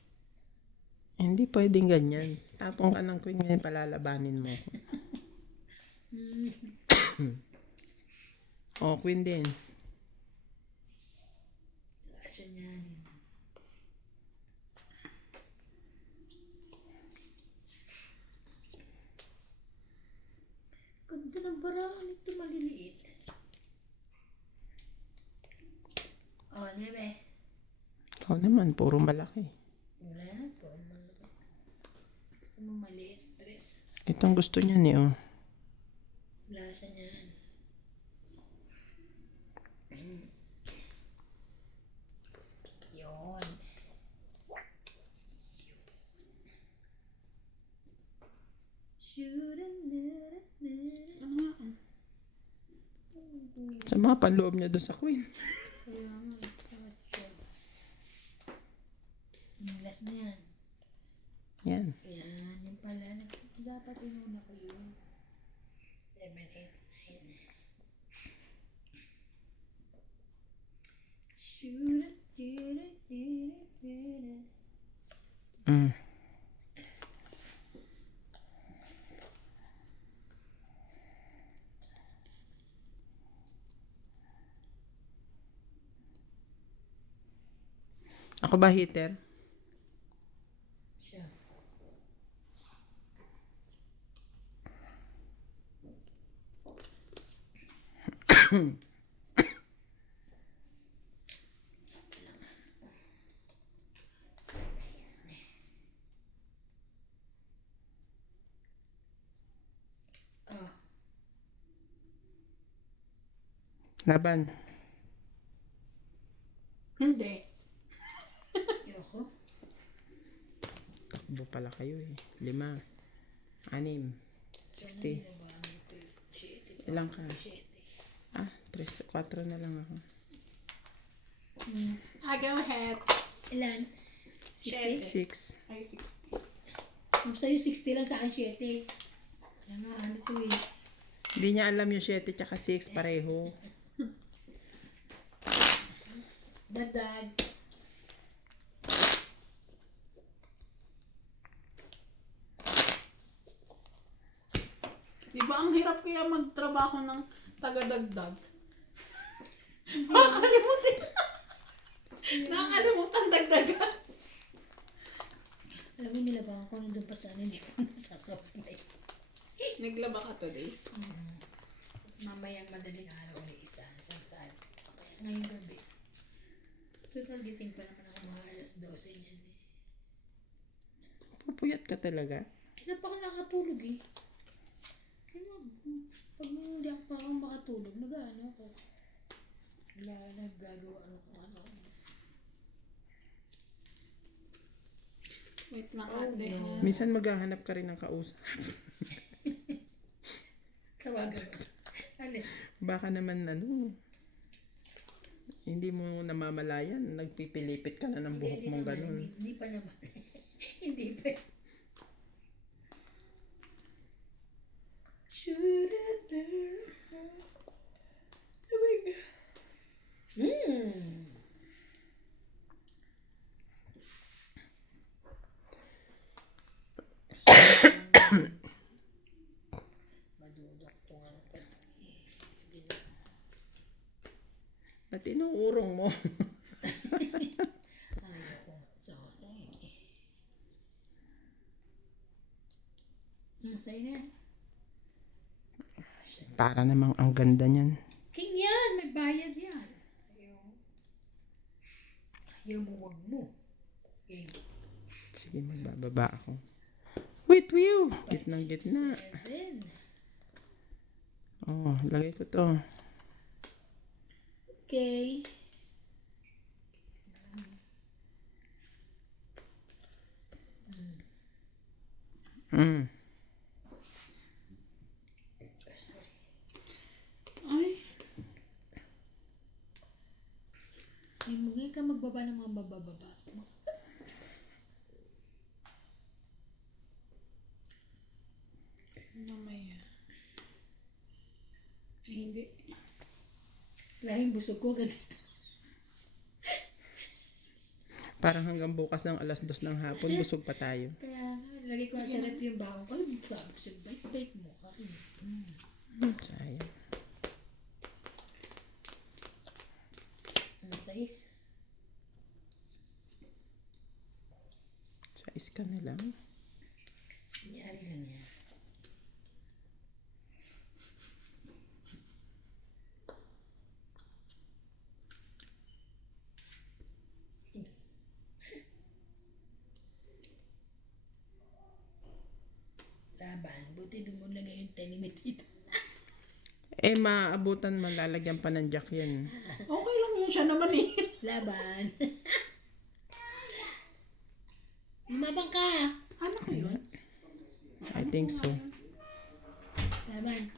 Hindi pwedeng ganyan. Tapong ka ng queen ngayon, palalabanin mo. Oh, queen din. Wala siya niyan. Ganda ng barahan ito, maliliit. Oh, bebe. Ikaw naman, puro malaki. Wala na po. Gusto mo maliit dress. Itong gusto niya ni Wala siya niyan. Yun. Sa mga panloob niya doon sa queen. Kaya nga, ito. Inglas na yan. Yan. Yan, yung pala. Dapat inuna ko yun. 7, 8, 9. Shoot it. Mm. Ako ba heater? Siya. Laban. Hindi. Yoko. Takbo pala kayo eh. 5, 6, 60. Ilang ka? Ah, 3, 4 na lang ako. Go ahead. Ilan? 60? 6. Ay, sige. Kung sa'yo 60 lang, sa akin 7. Kaya nga, ano to eh. Hindi niya alam yung 7 tsaka 6 pareho. Dagdag. Di ba ang hirap kaya magtrabaho ng taga-dagdag? Nakakalimutan. Nakakalimutan dagdagan. Alam mo, nilabangan ko nandun pa sana, hindi ko nasasablay. Naglaba ka today. Mamayang madaling araw ulit isang saan. Kaya ngayong gabi. Total gising pa naman ako mga alas 12 niyan eh. Papuyat ka talaga. Hindi pa ako nakatulog eh. Kaya pag hindi ako pa ako makatulog, nag-ano ako. Wala, naggagawa ano kung ano. Wait lang Oh, ate. no. Minsan maghahanap ka rin ng kausap. Tawagan ko. Ano? Baka naman hindi mo namamalayan. Nagpipilipit ka na ng buhok Hindi mong naman, ganun. hindi pa naman. Hindi pa. Madudok to nga ng pati. Ba't inuurong mo? Ayaw ko nga sa eh. Masaya na yan. Para namang ang ganda niyan. King yan! May bayad yan. Ayaw mo, wag mo. King. Sige, magbababa ako. Wait, Will! Gitnang gitna. 7. Oh, lagay ko to. Okay. Mm. Ay, Ay, ngayon ka magbaba ng mga bababa. mamaya. Ay, hindi. Lahing busog ko ganito. Parang hanggang bukas ng alas 2 ng hapon, busog pa tayo. Kaya lagi ko sa rep yung baho ko. Busog, bait mo. Sayang. Ano size? Size ka na lang. Nyari lang yan. Laban. Buti doon mo lagay yung teninit dito. Eh, maabutan, malalagyan pa ng jack yan. Okay lang yun siya naman eh. Laban. Lumabang ka. Ano ko yun? I think so. Laban.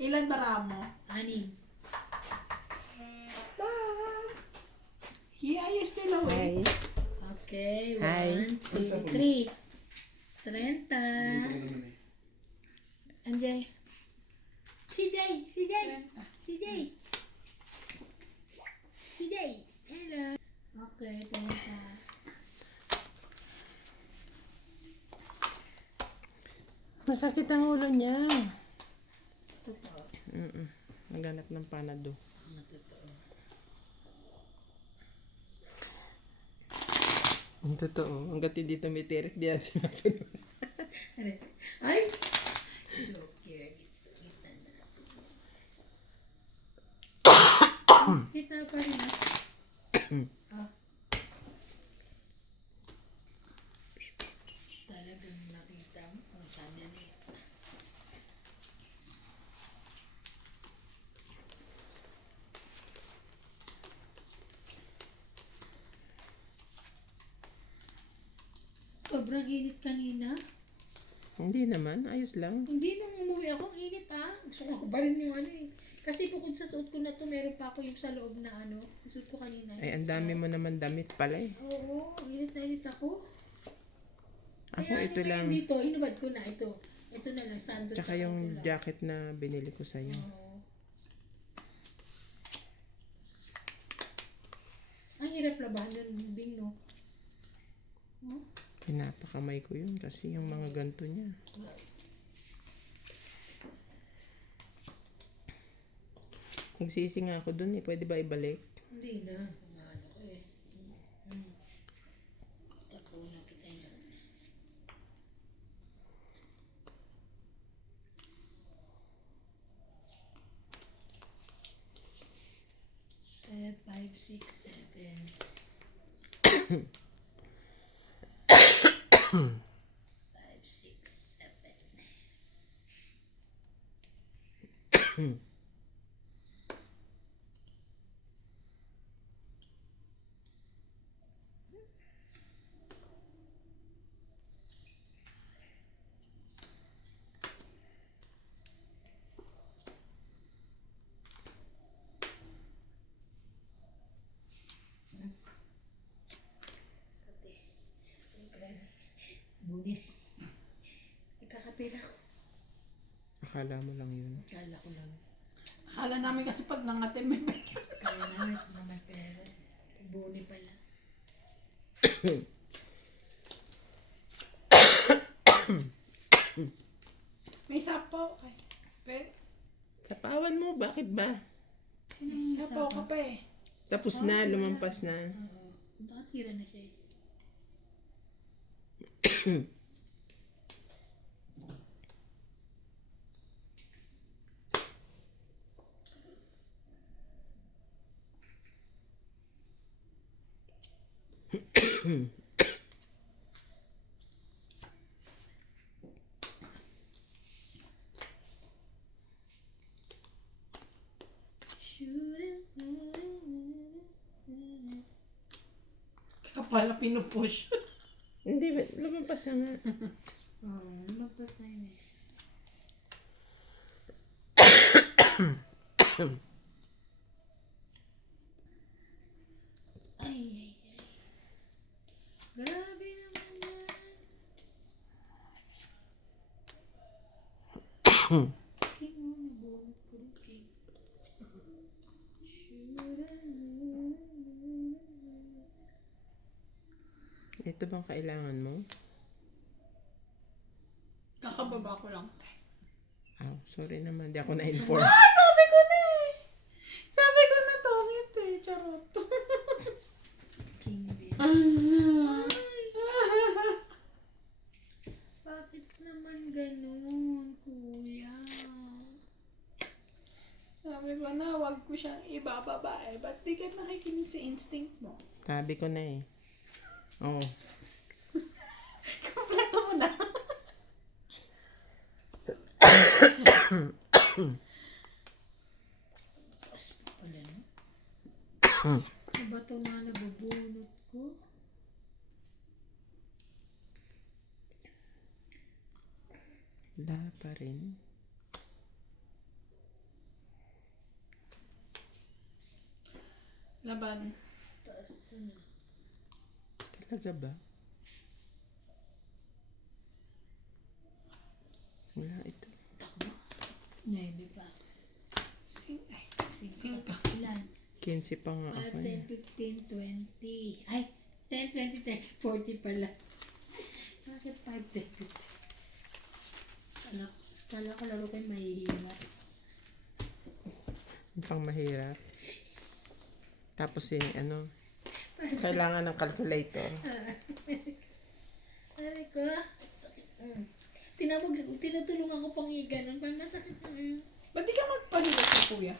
Ilan bara mo? 6. Yeah, you still awake? Okay. Hi. 1, 2, 3. 30. Anjay. CJ. Hello. Okay, 30. Masakit ang ulo niya. Totoo. Naghanap ng panado. Totoo. Ang totoo. Hanggat hindi tumitirik, di yan sinabi. Ay! Joke here. Kita na. Kita pa rin ah. Talagang nakita mo kung saan yan eh. sobrang init kanina. Hindi naman, ayos lang. Hindi nung umuwi ako, ang init Gusto ko ba rin yung ano eh. Kasi bukod sa suot ko na to, meron pa ako yung sa loob na ano. Yung suot ko kanina. Ay, ang dami mo naman damit pala eh. Oo, init na init ako. Ako Kaya ito ano lang. ngayon dito, inubad ko na ito. Ito na lang, sando. Tsaka yung jacket na binili ko sa'yo. Oo. Ang hirap labahan nun, Bing, no? Huh? Pinapakamay ko yun kasi yung mga ganto niya. Nagsisi nga ako dun eh. Pwede ba ibalik? Hindi na. Ano ko eh. Tako na kita yun. Five, six, seven. Five, six, seven. Bunit. Nagkakapira ko. Akala mo lang yun. Kala ko lang. Akala namin kasi pag nangatim may pera. Kaya namin na may pera. Buni pala. May sapaw. Ay, Sapawan mo, bakit ba? Sino yung sapaw ka pa eh. Tapos na, lumampas na. Oo. Nakatira na siya eh. Kaya pala pinupush. Hindi, lumampas na nga. Oo, lumagpas na yun eh. Ay, ay, ay. Grabe naman yan. King, nabunot ko rin, King. Ito bang kailangan mo? Kakababa ko lang. Oh, sorry naman, di ako na-inform. Ay, sabi ko na eh. Sabi ko na tongit eh. Charot. King din. Bakit naman ganun, kuya? Sabi ko na, wag ko siyang ibababa eh. Ba't di ka nakikinig sa instinct mo? Sabi ko na eh. Oh. Kompleto mo na. Pas pa pala, no? Ano ba ito na nabubunot ko? Wala pa rin. Laban. Taas to na. Talaga ba? Wala ito. Takbo. 9 pa. Ay, 5 ka. Ilan? 15 pa nga 5, ako eh. 10, 15, 20. Ay, 10, 20, 30, 40 pala. Bakit 5, 10, 50? Kala ko laro kayo mahihirap. Yung pang mahirap. Tapos eh, ano, kailangan ng calculator. Aray ko. Sakit. Tinutulungan ko pang i-ganon. Parang masakit. Ba't di ka magpahilot sa kuya?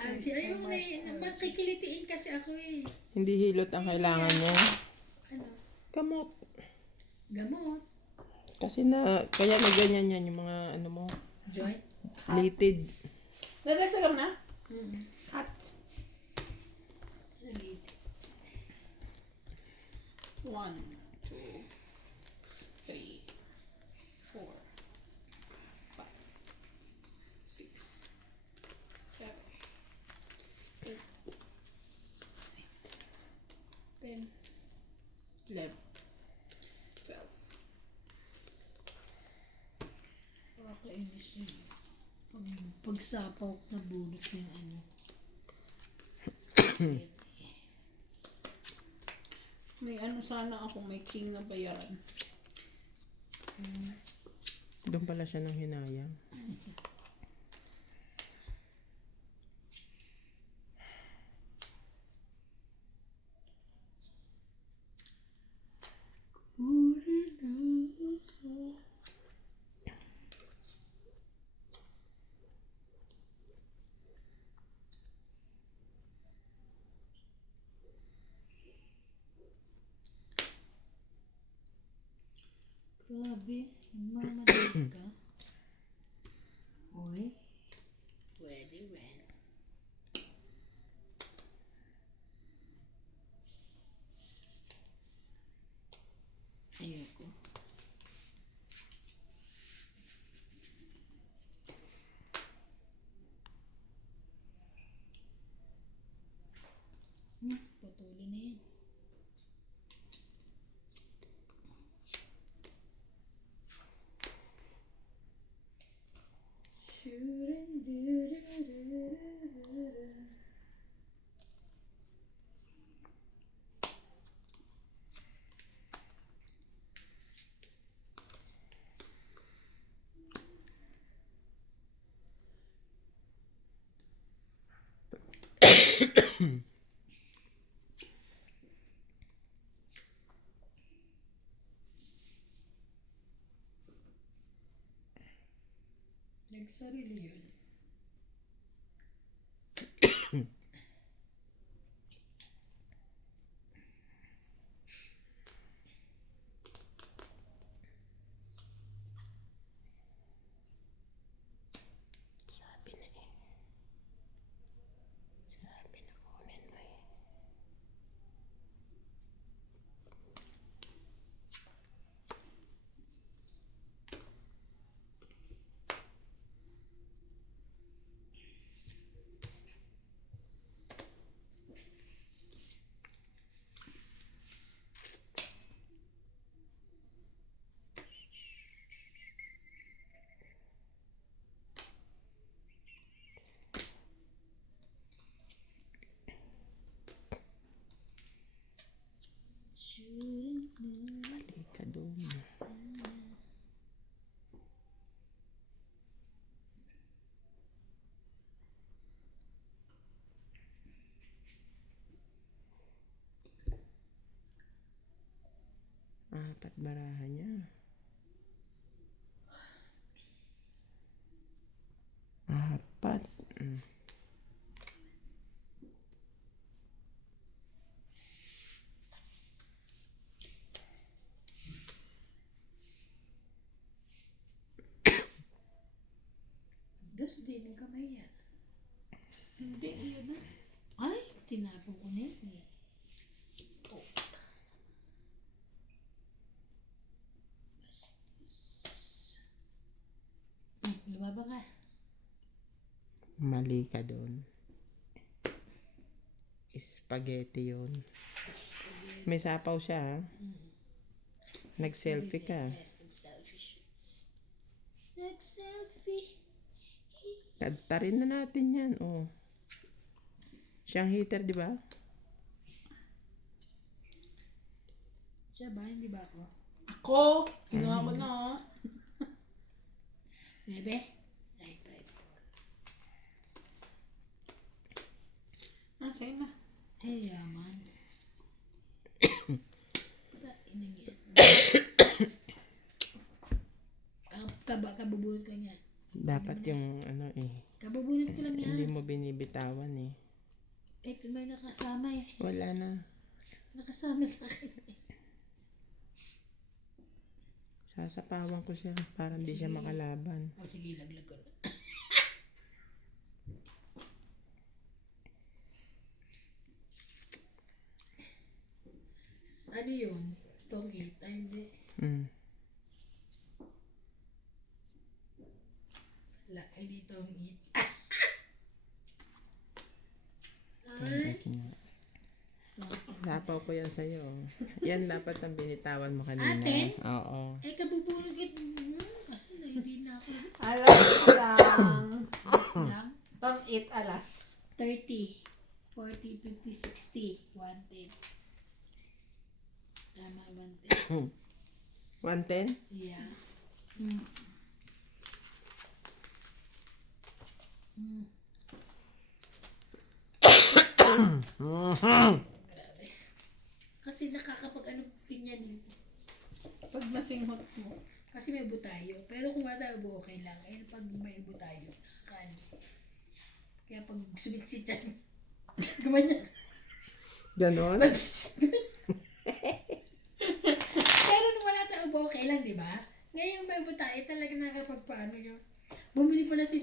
Ayun na yun. Makikilitiin kasi ako eh. Hindi hilot ang kailangan niya. Ano? Kamot. Gamot. Kasi na, kaya na ganyan yan yung mga ano mo, Joint. litid. Nadagdagan na? Mm. Cut. Salit. 1, 2, 3, 4, 5, 6, 7, 8, 10, 11, 12. Pakainis yun. Pagsapaw na bunot yung ano. May ano sana ako, may king na bayaran. Doon pala siya ng hinayang. Grabe, nagmamadali ka. Hoy, pwede rin. Ayoko. Putulin na yan. Nagsarili yun. Sabi na eh. Sabi na kunin mo eh. Balik ka doon. Apat barahan niya. Apat. Dos din ang kamay yan. Hindi, yun na. Ay, tinapon ko na yun eh. Oh. Bastos. Lumaba ka. Mali ka doon. Spaghetti yun. May sapaw siya ha. Nag-selfie ka. Yes, nag-selfie. Nag-selfie. Tadtarin na natin yan. Oh. Siyang heater, di ba? Siya ba? Hindi ba ako? Ako! Ginawa mo na. Bebe? Ay, Sa'yo na. ay, yaman. Inang yan. Kabubunot ko niya. Dapat yung ano eh. Kabubunot ko lang yan. Hindi mo binibitawan eh. Eh, may nakasama eh. Wala na. Nakasama sa akin eh. Sasapawan ko siya para hindi siya makalaban. O sige, laglag ko na. Ano yun? Tong 8? Ay, hindi. Mm. Check nga. Lapaw ko yan sa'yo. Yan dapat ang binitawan mo kanina. Atin? Oo. Eh, kabubulagit. Kaso na, hindi na ako. Alas lang. Alas lang. Don't eat alas. 30, 40, 50, 60, 110. Tama, 110. 110? Yeah. Grabe. Kasi nakakapag-ano rin yan eh. Pag nasinghot mo. Kasi may butayo. Pero kung wala tayo, okay lang. Eh, pag may butayo, nakakaano. Kaya pag sumiksit yan, gumanyan. Ganon? Pero nung wala tayo, okay lang, di ba? Ngayon may butayo, talaga nakapagpaano yun. Bumili po na si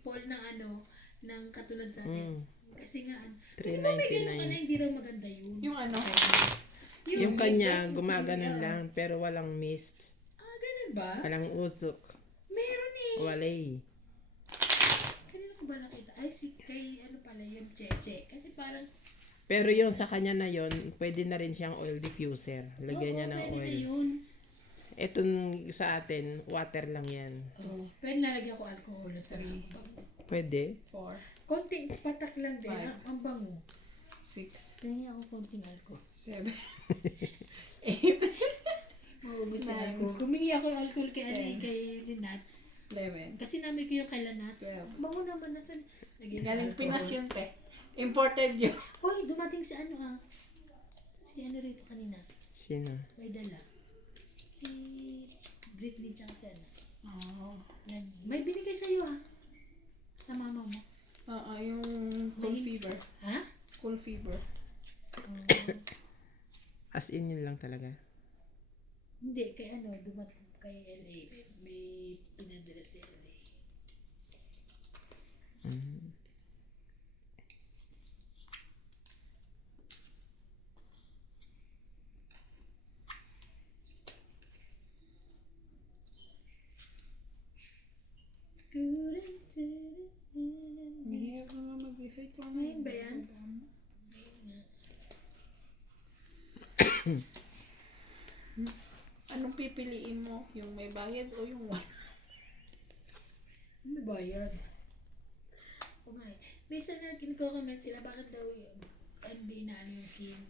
Paul ng ng katulad sa atin. Kasi nga, di ba may gano'n ka na, hindi raw maganda yun. Yung ano, Yung kanya, gumaganon lang, pero walang mist. Ah, ganun ba? Walang usok. Meron eh. Walay. Kanina ko ba nakita? Ay, kay pala yung Cheche. Kasi parang, Pero yung sa kanya na yon, pwede na rin siyang oil diffuser. Lagyan niya ng pwede na oil. yun. Itong sa atin, water lang yan. Pero nalagyan ko alcohol sa bango. Pwede. 4, Konting patak lang din. Five. Ang bango. 6, Kaya ako konting alcohol. 7, Maubos na Nine. alcohol. Kumingi ako ng alcohol kay Nuts. 11. Kasi namin ko yung kay Nuts. Twelve. Bango naman na sa... Galing Pinas yun, te. Imported yun. Hoy, dumating si Si rito kanina. Sino? May dala. Si Britney tsaka si Oo. May binigay sa'yo sa mama mo. Oo, yung cool fever. Ha? Cool fever. As in yun lang talaga. Hindi, kay dumating kay LA. May pinadala si LA. Mahirap nga mag-decide kung ano Ngayon yung ba yan? gagawin. Ngayon nga. Anong pipiliin mo? Yung may bayad o yung wala? May bayad. O nga eh. Minsan nga kiniko-comment sila, bakit daw hindi na yung Kim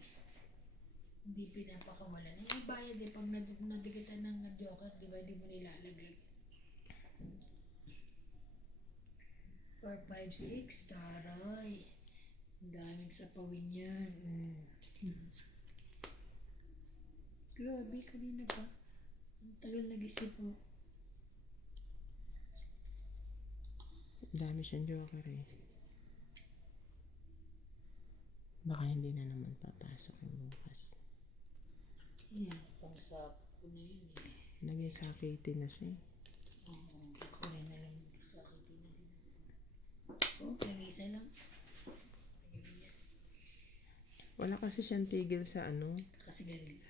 hindi pinapakawalan. Yung bayad eh, pag nadigatan ng joker, di ba, hindi mo nilalaglag. 4, 5, 6, taray. Ang daming sapawin yan. Grabe, kanina pa. Ang tagal nag-isip mo. Ang dami siyang joker eh. Baka hindi na naman papasok yung bukas. Yan, pang sapo ko na yun eh. Naging sakiti na siya eh. Oo, ako rin na lang sakitin na din. Oo, nag-isa lang. Wala kasi siyang tigil sa Kasigarilyo.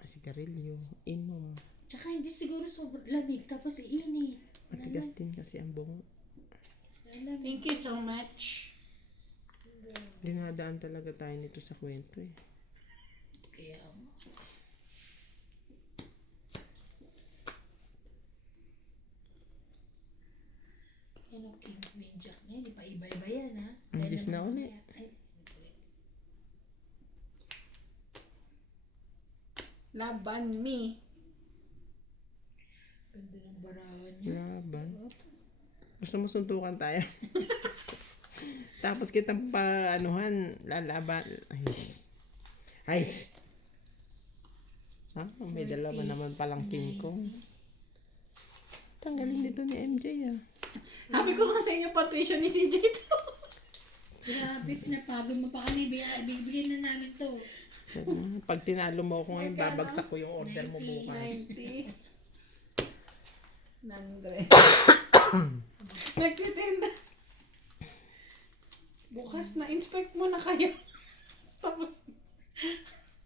sigarilyo, inom. Tsaka hindi siguro sobrang lamig, tapos iinit. Matigas din kasi ang bungo. Lamig. Thank you so much. Dinadaan talaga tayo nito sa kwento eh. Kaya yan o, King Queen Jack na yun. Di pa iba-iba yan ha. Ang Dahil Diyos na naman uli. mamaya- Ay, ulit. Laban me. Ganda ng barahan niya. Laban. Oh, Gusto mo suntukan tayo? Tapos kitang paanuhan, lalaban. Ay. Ha? May dalawa naman palang King Kong. Tanggalin dito ni MJ ah. Sabi ko nga sa inyo, tuition ni CJ to. Grabe, pinapagod mo pa kami. Bibigyan na namin to. Pag tinalo mo ako ngayon, babagsak ko yung order mo bukas. 90. 100. Nagtitinda. Bukas na-inspect mo na kayo. Tapos,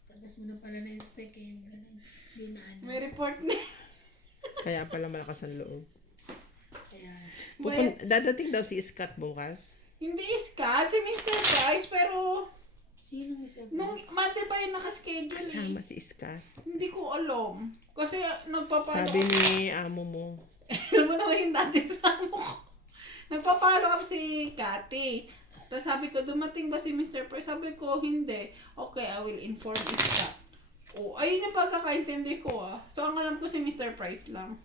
Tapos mo na pala na-inspect yung ganun. Hindi na may report na. Kaya pala malakas ang loob. Kaya, Dadating daw si Scott bukas. Hindi iskat, si Mr. Price, pero Sino isa nung Monday pa yung nakaschedule Kasama eh. si Iska. Hindi ko alam. Kasi nagpapalo Sabi ni amo mo. alam mo naman yung dati sa ano ko. Nagpapalo up si Cathy. Tapos sabi ko, dumating ba si Mr. Price? Sabi ko, hindi. Okay, I will inform Iska. Oh, ayun yung pagkakaintindi ko ah. So, ang alam ko si Mr. Price lang.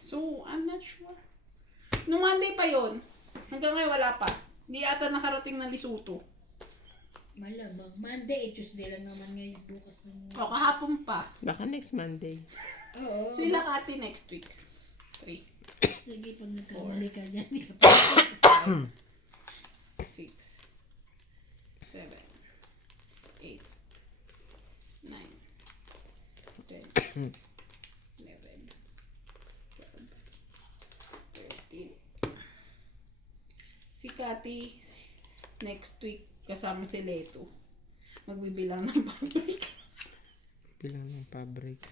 So, I'm not sure. Nung Monday pa yon. Hanggang ngayon wala pa. Hindi ata nakarating ng Lisuto. Malamang. Monday, Tuesday lang naman ngayon bukas ng... O, kahapon pa. Baka next Monday. Oo. Sila Cathy next week. 3, Sige, pag nagkamali ka dyan, di ka pa. 6, 7, 8, 9, 10, 11, 12, 13. Si Cathy, next week, kasama si Leto. Magbibilang ng public. Bilang ng pabrik.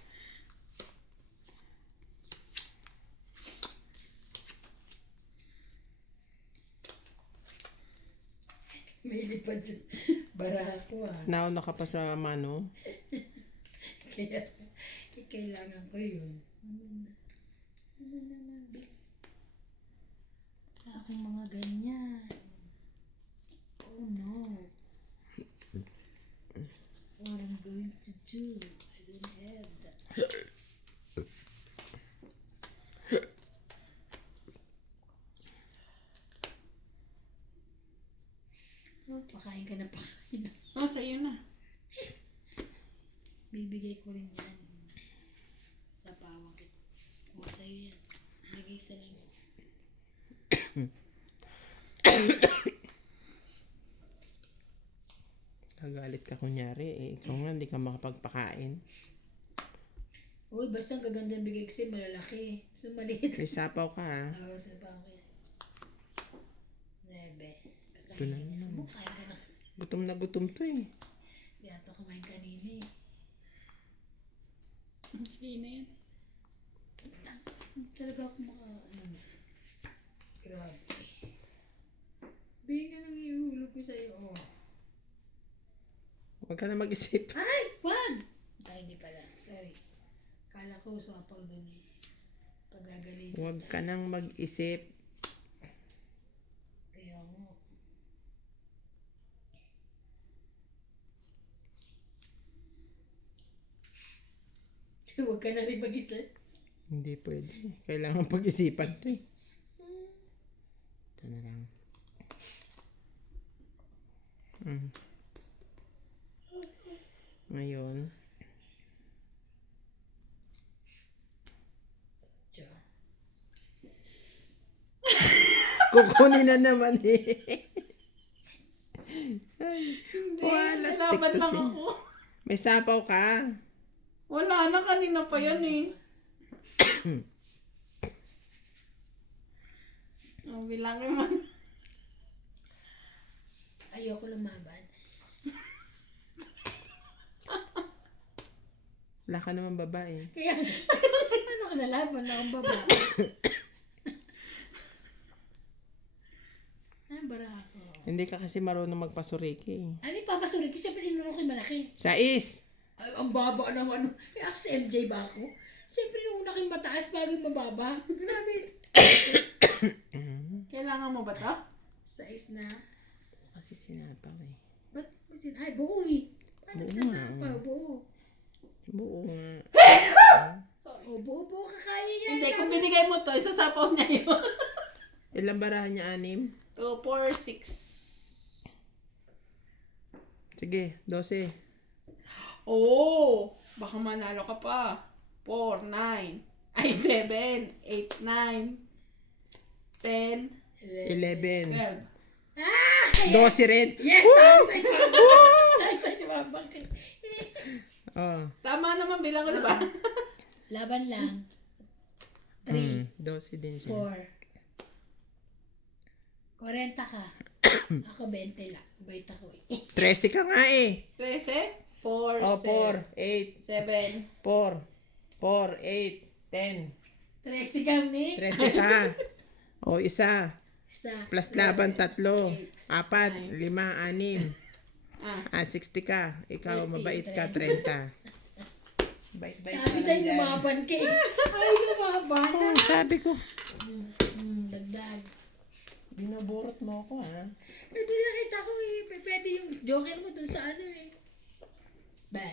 May lipad yun. Barako ah. Nauna ka pa sa mano. Kaya, kailangan ko yun. Ano naman, bilis. Wala akong mga ganyan. Oh no. What I'm going to do, I don't have that. Oh, pakain ka na pakain. Oh, sa'yo na. Bibigay ko rin yan. Sa pawang ko. O, sa'yo yan. Nag-isa lang. Kagalit ka kunyari eh. Ikaw nga hindi ka makapagpakain. Uy, basta ang gaganda bigay kasi malalaki. So, maliit. May sapaw ka ha. Oo, sa pawang ko yan. Nebe. Ito na Kakainin naman. mo, kain ka na. Gutom na gutom to eh. Di ato kumain kanina eh. Sige na yan. Talaga ako grabe. Bigyan ka nang ihulog ko sa'yo. Oh. Huwag ka na mag-isip. Ay! Wag! Ay, hindi pala. Sorry. Kala ko sapaw dun eh. Pagagalit. Huwag ka nang mag-isip. Kaya mo. Huwag ka na rin mag-isa. Hindi pwede. Kailangan pag-isipan to eh. Ito na lang. Ngayon, Tiyo. kukunin na naman eh. Ay, Hindi, wala, stick nalaban to lang siya. ako. May sapaw ka. Wala na, kanina pa yan eh. Oh, bilangin mo. Ayoko lumaban. Wala ka naman babae. Kaya, ano ka lalaban na akong baba? Bara ako. Hindi ka kasi marunong magpasuriki eh. Ano ipapasuri ko? Siyempre, inunok ko yung malaki. Sais! Ay, ang baba naman. Eh, ako si MJ ba ako? Siyempre, yung una kang mataas bago yung mababa. Grabe. Kailangan mo ba to? Size na. Kasi sinapaw eh. Ba't masin? Ay, buo eh. Paano Buo sasapa? nga. Buo. Buo nga. Sorry. O, buo ka kaya yan. Hindi, kung binigay mo to, isasapaw niya yun. Ilang barahan niya? 6? 2, 4, 6. Sige, 12. Oh! Baka manalo ka pa. 4, 9. Ay, 7, 8, 9, 10, 11. 12. Ah! 12 rin. Yes! Ang sa'yo mabang. Ang sa'yo mabang. Oh. Tama naman bilang ko, diba? Laban lang. 3, 12 din siya. 4. 40 ka. Ako 20 lang. Bait ako eh. 13 ka nga eh. 13, 4, Oh, 4, 8, 7. 4, 4, 8, 10. 13 kami. 13 ka. O, isa. Isa. Plus laban, 3. 4, 5, 6. Ah, 60 ka. Ikaw, 30, mabait ka, 30. Bait-bait Sabi sa'yo, lumaban ka eh. Ay, lumaban. Sabi ko. Dagdag. Binaburot mo ako, ha? Hindi nakita ko eh. Pwede yung joker mo dun sa ano eh. Ba.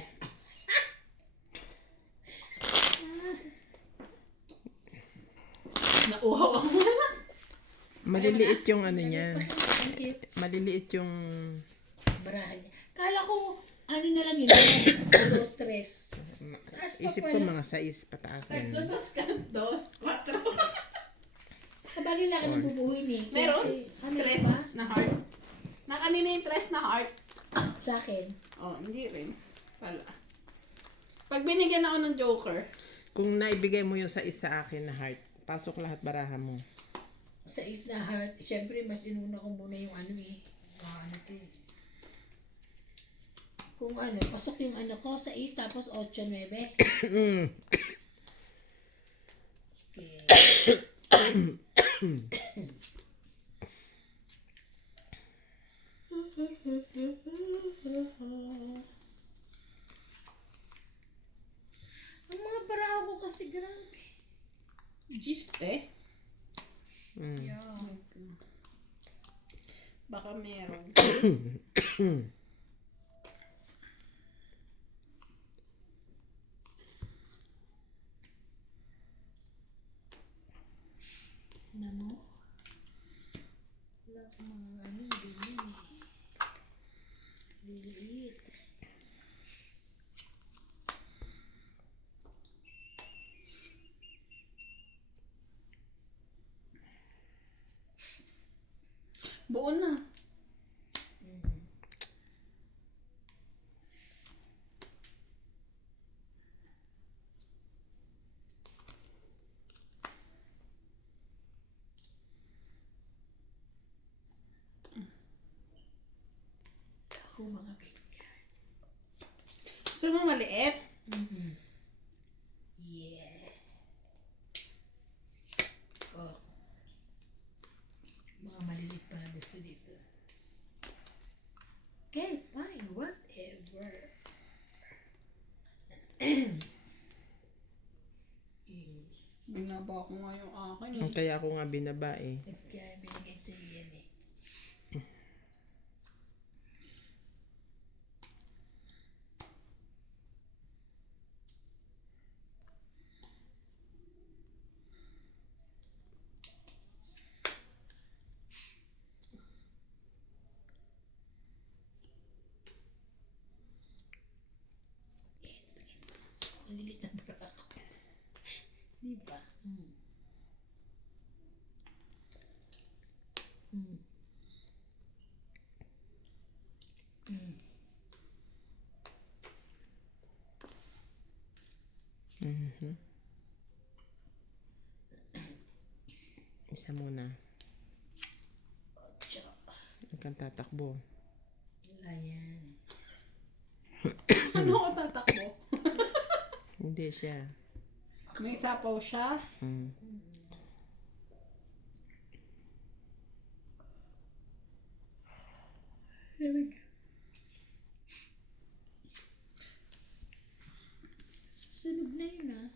nauhaw ako na. Maliliit yung ano niya. Thank you. Maliliit yung... Barahan niya. Kala ko, ano na lang yun. Dos stress. Taas pa Isip ko pala. mga 6 pataas yan. Dos ka, 2, 4. Sabagay lang ng bubuhin eh. Meron? Kasi, ano Tres ba? na heart. Nakanina yung tres na heart. Sa akin. Oh, hindi rin. Pala. Pag binigyan ako ng joker, Kung naibigay mo yung 6 sa akin na heart, pasok lahat barahan mo. Sa is na heart, syempre mas inuna ko muna yung ano eh. Ano to eh. Kung ano, pasok yung ano ko sa is tapos 8, 9. Okay. Ang mga baraho ko kasi grabe. giste. Yeah. Baka meron. Na mo? Wala akong mga ano, ganyan eh. Liliit. Buo na. Ako mga ganyan. Gusto mo maliit? Yeah. Oh. Mga malilit pa na gusto dito. Okay, fine. Whatever. Binaba ko nga yung akin eh. Kaya ako nga binaba eh. Kaya binigay sa yan eh. Ang lilit na bra ako. Diba? Isa muna. Ocho. Huwag kang tatakbo. Wala yan. Ano ako tatakbo? Hindi siya. May sapaw siya. Mm. Here we go. Sunog na yun ah.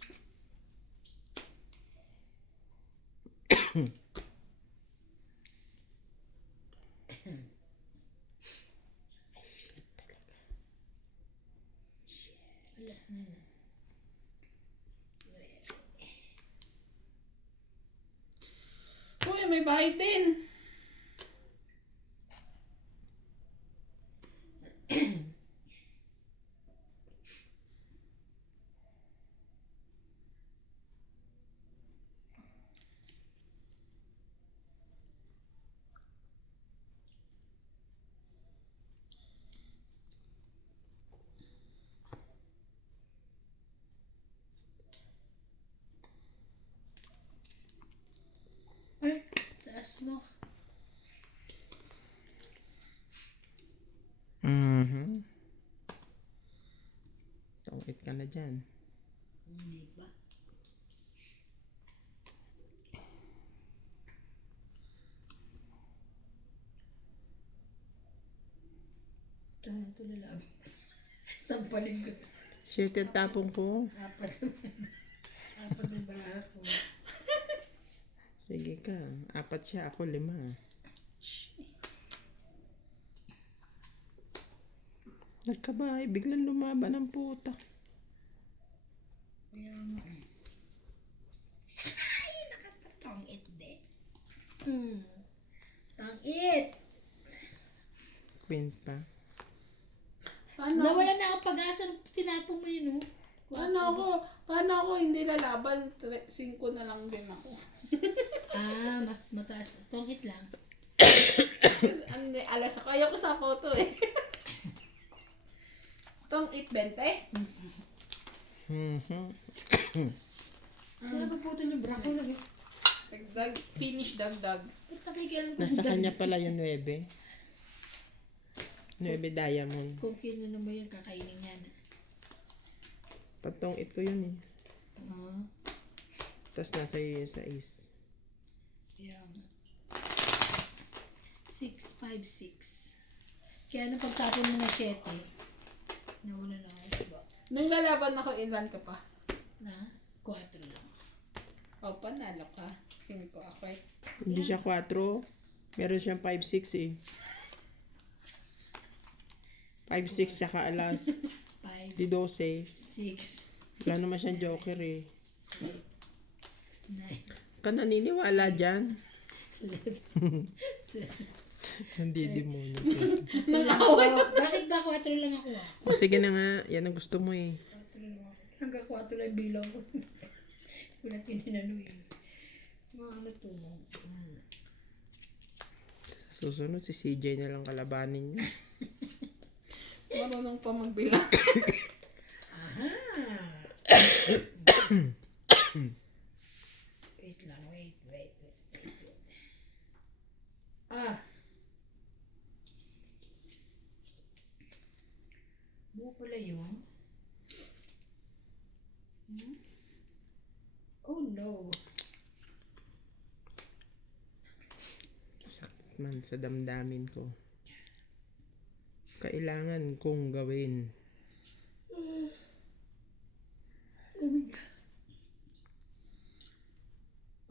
Alas na na. Uy, may bahay din. Ay, taas mo. Mhm. Tungit ka na dyan. Hindi ba? ito na lang. Sampalin ko. Shit, yung tapong ko. Apat na baraha ko. Sige ka. 4 siya, ako 5. Nagkabahay, biglang lumaban ang puta. Kaya nga. Ay, nakapatong-it din. Tang-it! Queen pa. Nawala na akong pag-asa nung tinapong mo yun, oh. Paano ako hindi lalaban? 5 na lang din ako. Mas mataas. Tong-it lang. Alas ako. Ayaw ko sa photo eh. Tong 8.20? Kaya pagputol yung bra ko lang, eh. Dagdag. Finish dagdag. Ba't nakikialam ko? Nasa kanya pala yung 9. 9 diamond. Kung kinuno mo yun, kakainin yan. Patong it ko yun eh. Tapos nasa iyo yung 6. Yan. 6, 5, 6. Kaya nung pagtapon mo na 7, nawala na ako, diba? Nung lalaban ako, ilan ka pa? Na, 4 lang. O, panalo ka. 5 ako eh. Hindi siya 4. Meron siyang 5-6 eh. 5-6 tsaka alas. 5, Di 12. 6, Wala naman siyang joker eh. 9, Ka naniniwala dyan? 11. Hindi demonyo. Bakit ba 4 lang ako, O sige na nga, yan ang gusto mo eh. 4 lang ako. Hanggang 4 lang bilang ko. Kung natin tinanong eh. Mga ano to mo. Sa susunod, si CJ na lang kalabanin niyo. Marunong pa magbilang. Aha! Wait lang, wait. Buo pala yun? Oh no. Sakit man sa damdamin ko. Kailangan kong gawin.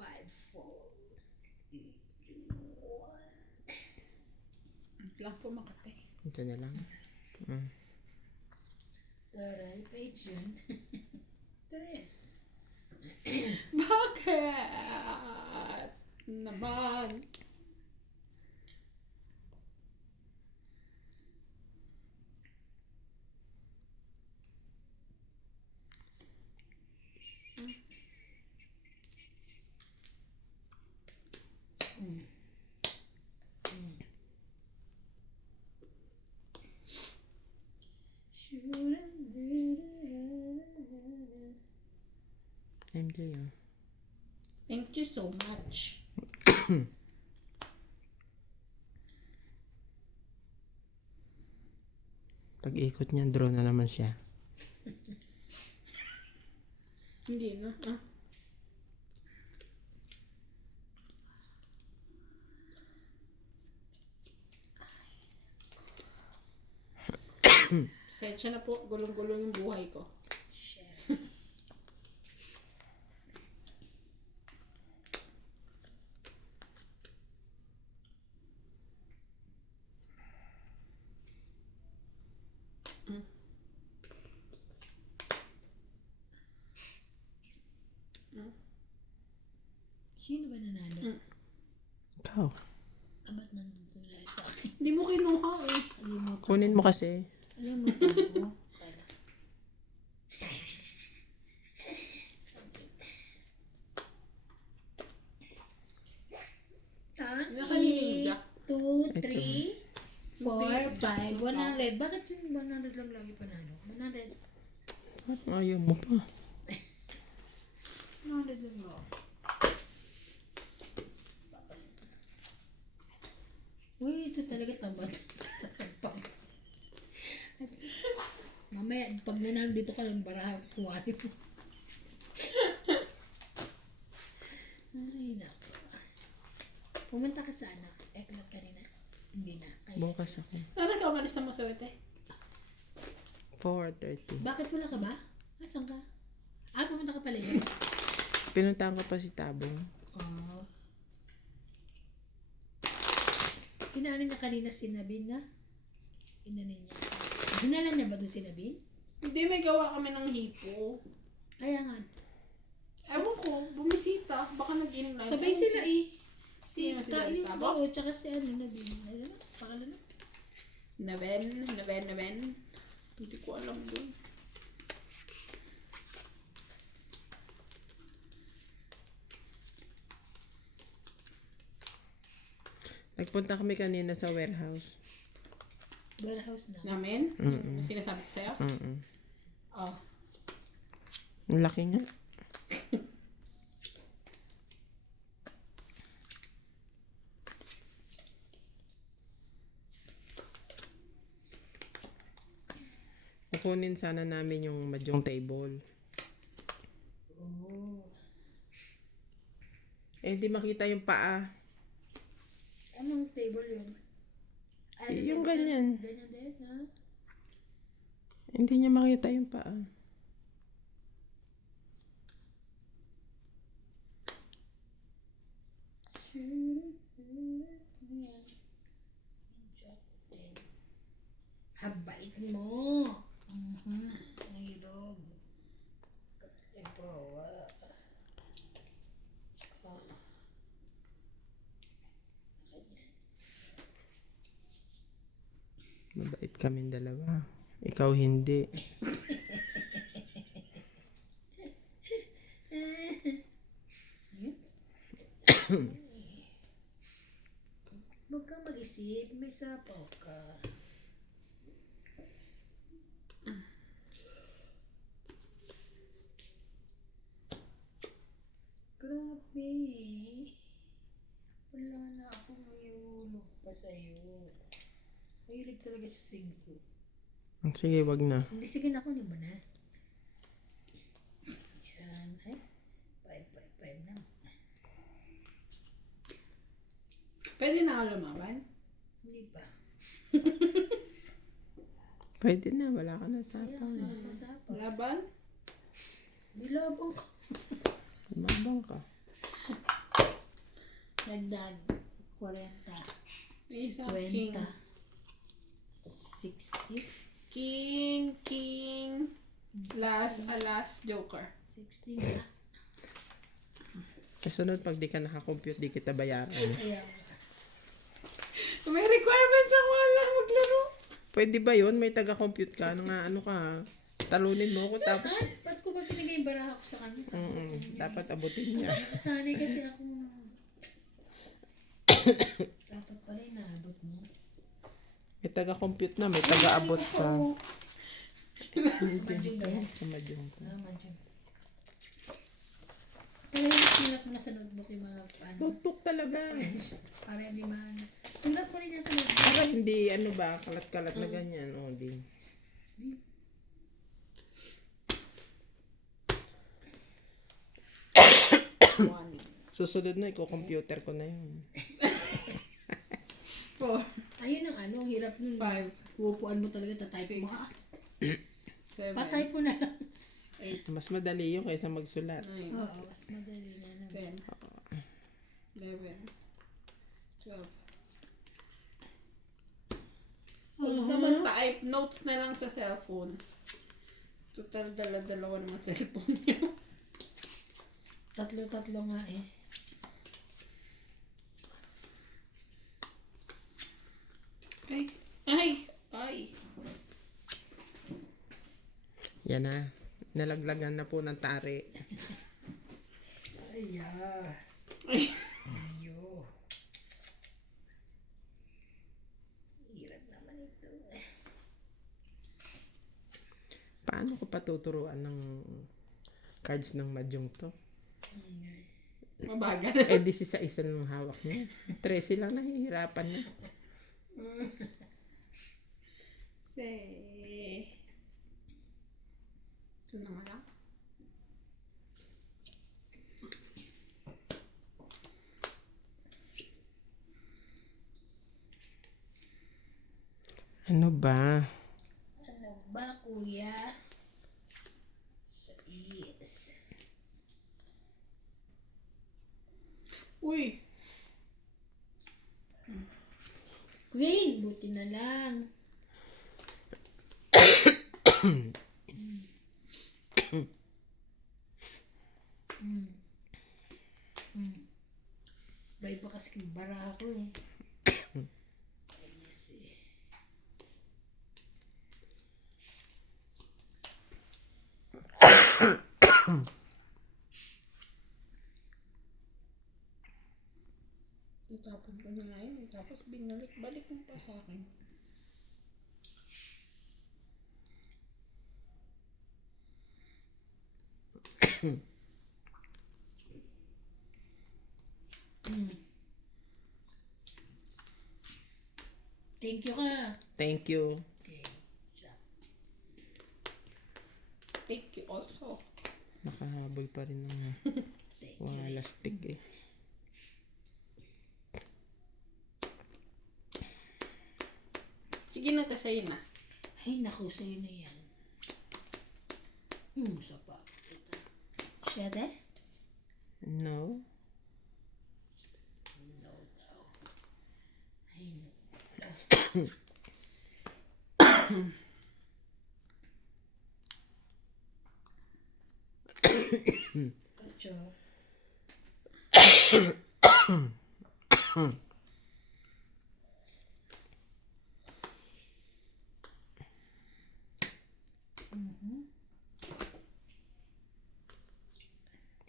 Five, four. Lang po makate. Ito na lang. Taray, page yun. 3. Bakit? Naman. MJ oh. Thank you so much. Pag ikot niya, draw na naman siya. Hindi na. Sensya na po, gulong-gulong yung buhay ko. Sino ba nanalo? Ikaw. Ba't nandito lahat sa akin? Hindi mo kinuha eh. Alimutan. Kunin mo kasi. Alimutan ko. Pala. Nakahiling 2, 3, 4, 5, 100. Bakit yung 100 lang lagi panalo? 100. Ba't ayaw mo pa? 100 lang ako. Uy, ito talaga tamad. Sasampang. Mamaya, pag nanalo dito ka lang, baraha, kuwarin mo. Ay, naku. Pumunta ka sa ano? Eklat kanina? Hindi na. Kaya, Bukas ako. Ano ka umalis na maswerte? 4:30. Bakit wala ka ba? Asan ka? Pumunta ka pala yun. Pinuntahan ko pa si Tabong. Oh. Kinaano niya kanina si Nabin na? Inanin niya. Dinala niya ba doon si Nabin? Hindi, may gawa kami ng hipo. Kaya nga. Ewan ko, bumisita. Baka nag-in live. Sabay sila eh. Si Sino si Kain David Tabo? ko, tsaka si Nabin. Ano na? Pangalan na? Naben. Hindi ko alam dun. Nagpunta kami kanina sa warehouse. Warehouse na. Namin? Mm-mm. Yung sinasabi ko sa'yo? Mm-mm. Oh. Ang laki nga. Kukunin sana namin yung mahjong table. Oh. Hindi makita yung paa. Anong table yun? Yung ganyan. Ganyan din, ha? Hindi niya makita yung paa. Habait mo. Ang ilog. Ito, Mabait kaming dalawa. Ikaw hindi. Huwag kang mag-isip. May sapaw ka. Grabe. Wala na akong mayulog pa sa'yo. Mahilig talaga sa singko. Sige, wag na. Hindi, sige na, kunin mo na. Yan. Ay, 5 na. Pwede na ako lumaban? Hindi pa. Pwede na, wala ka na Kaya sapang. ako na masapa. Laban? Bilabong ka. Lumabang ka. Nagdag. 40. May isang 20. king. 60. King. Last joker. 60 na. Sa sunod, pag di ka nakakompute, di kita bayaran. Kaya May requirements ako lang maglaro. Pwede ba yun? May taga-compute ka? Ano ka ha? Talunin mo ako tapos... ba't ko ba pinigay yung baraha ko sa kanya? Dapat abutin niya. Sanay kasi ako. Dapat pala inaabot mo. May taga-compute na, may taga-abot pa. Madjong ba yan? Sa mahjong ko. Madjong. Talagang sinulat mo na sa notebook yung mga ano. Notebook talaga. Para di maano. Sulat ko rin yan sa notebook. Para hindi, kalat-kalat na ganyan. O, di. One. Susunod na, computer ko na yun. 4. Ayun ang ano, ang hirap nun. 5. Upuan mo talaga, tatype mo. 7. Patype mo na lang. Mas madali yun kaysa magsulat. 9. Oo, mas madali nga naman. 10. 11. 12. Huwag naman type. Notes na lang sa cellphone. Total, dala-dalawa naman cellphone niyo. Tatlo nga eh. Ay. Yan na. Nalaglagan na po ng tari. Ay, Ay. Yo. Hirap naman ito eh. Paano ko patuturuan ng cards ng mahjong to? Mabagal. 16 ng hawak niya. 13 lang nahihirapan niya. Ito naman lang. Ano ba? Ano ba, kuya? Sa is. Uy, Queen, buti na lang. Bay pa kasi bara ako eh. Yes, eh. itapon ko na nga yun. Tapos binalik-balik mo pa sa akin. Thank you ka. Thank you. Okay. Thank you also. Nakahabol pa rin ng Thank you. wala stick eh. Sige na, sa'yo na. Ay, naku, sa'yo na yan. Sapat. Siya de? No? No daw. Ay, no. Ocho.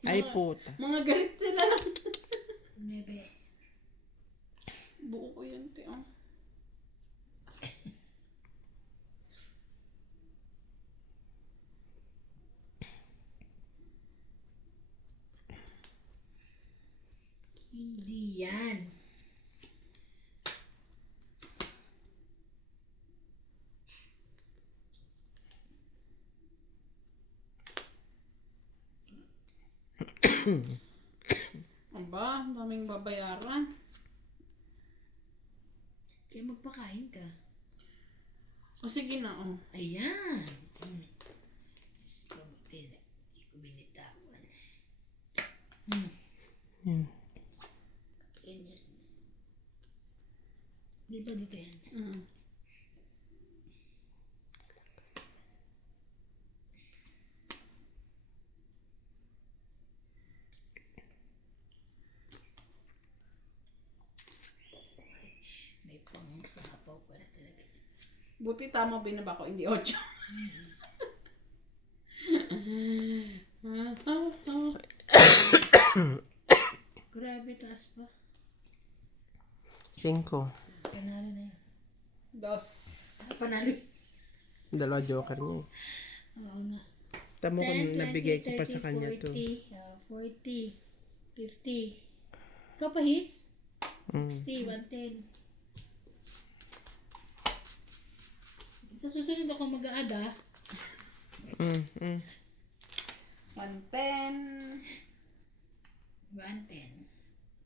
Ay puta. Mga galit sila lang. Nuebe. Buo ko yun, te. Oh. Hindi yan. Aba, ang daming babayaran. Kaya magpakain ka. O sige na, oh. Ayan. Diyos ko, buti na. Hindi ko binitawan. Yan. Ganyan. Di ba dito yan? Mm. May pang-sapaw pala talaga. Buti tama binaba ko, hindi 8. Grabe, taas pa. 5. Panalo na yun. Dos. Panalo. Dalawa joker niya. Oo nga. Tamo ko 10, nabigay ko 20, pa sa 30, kanya to. 40, 50. Ikaw pa hits? 60, 110. Sa susunod ako mag-a-add ah. 110. 110.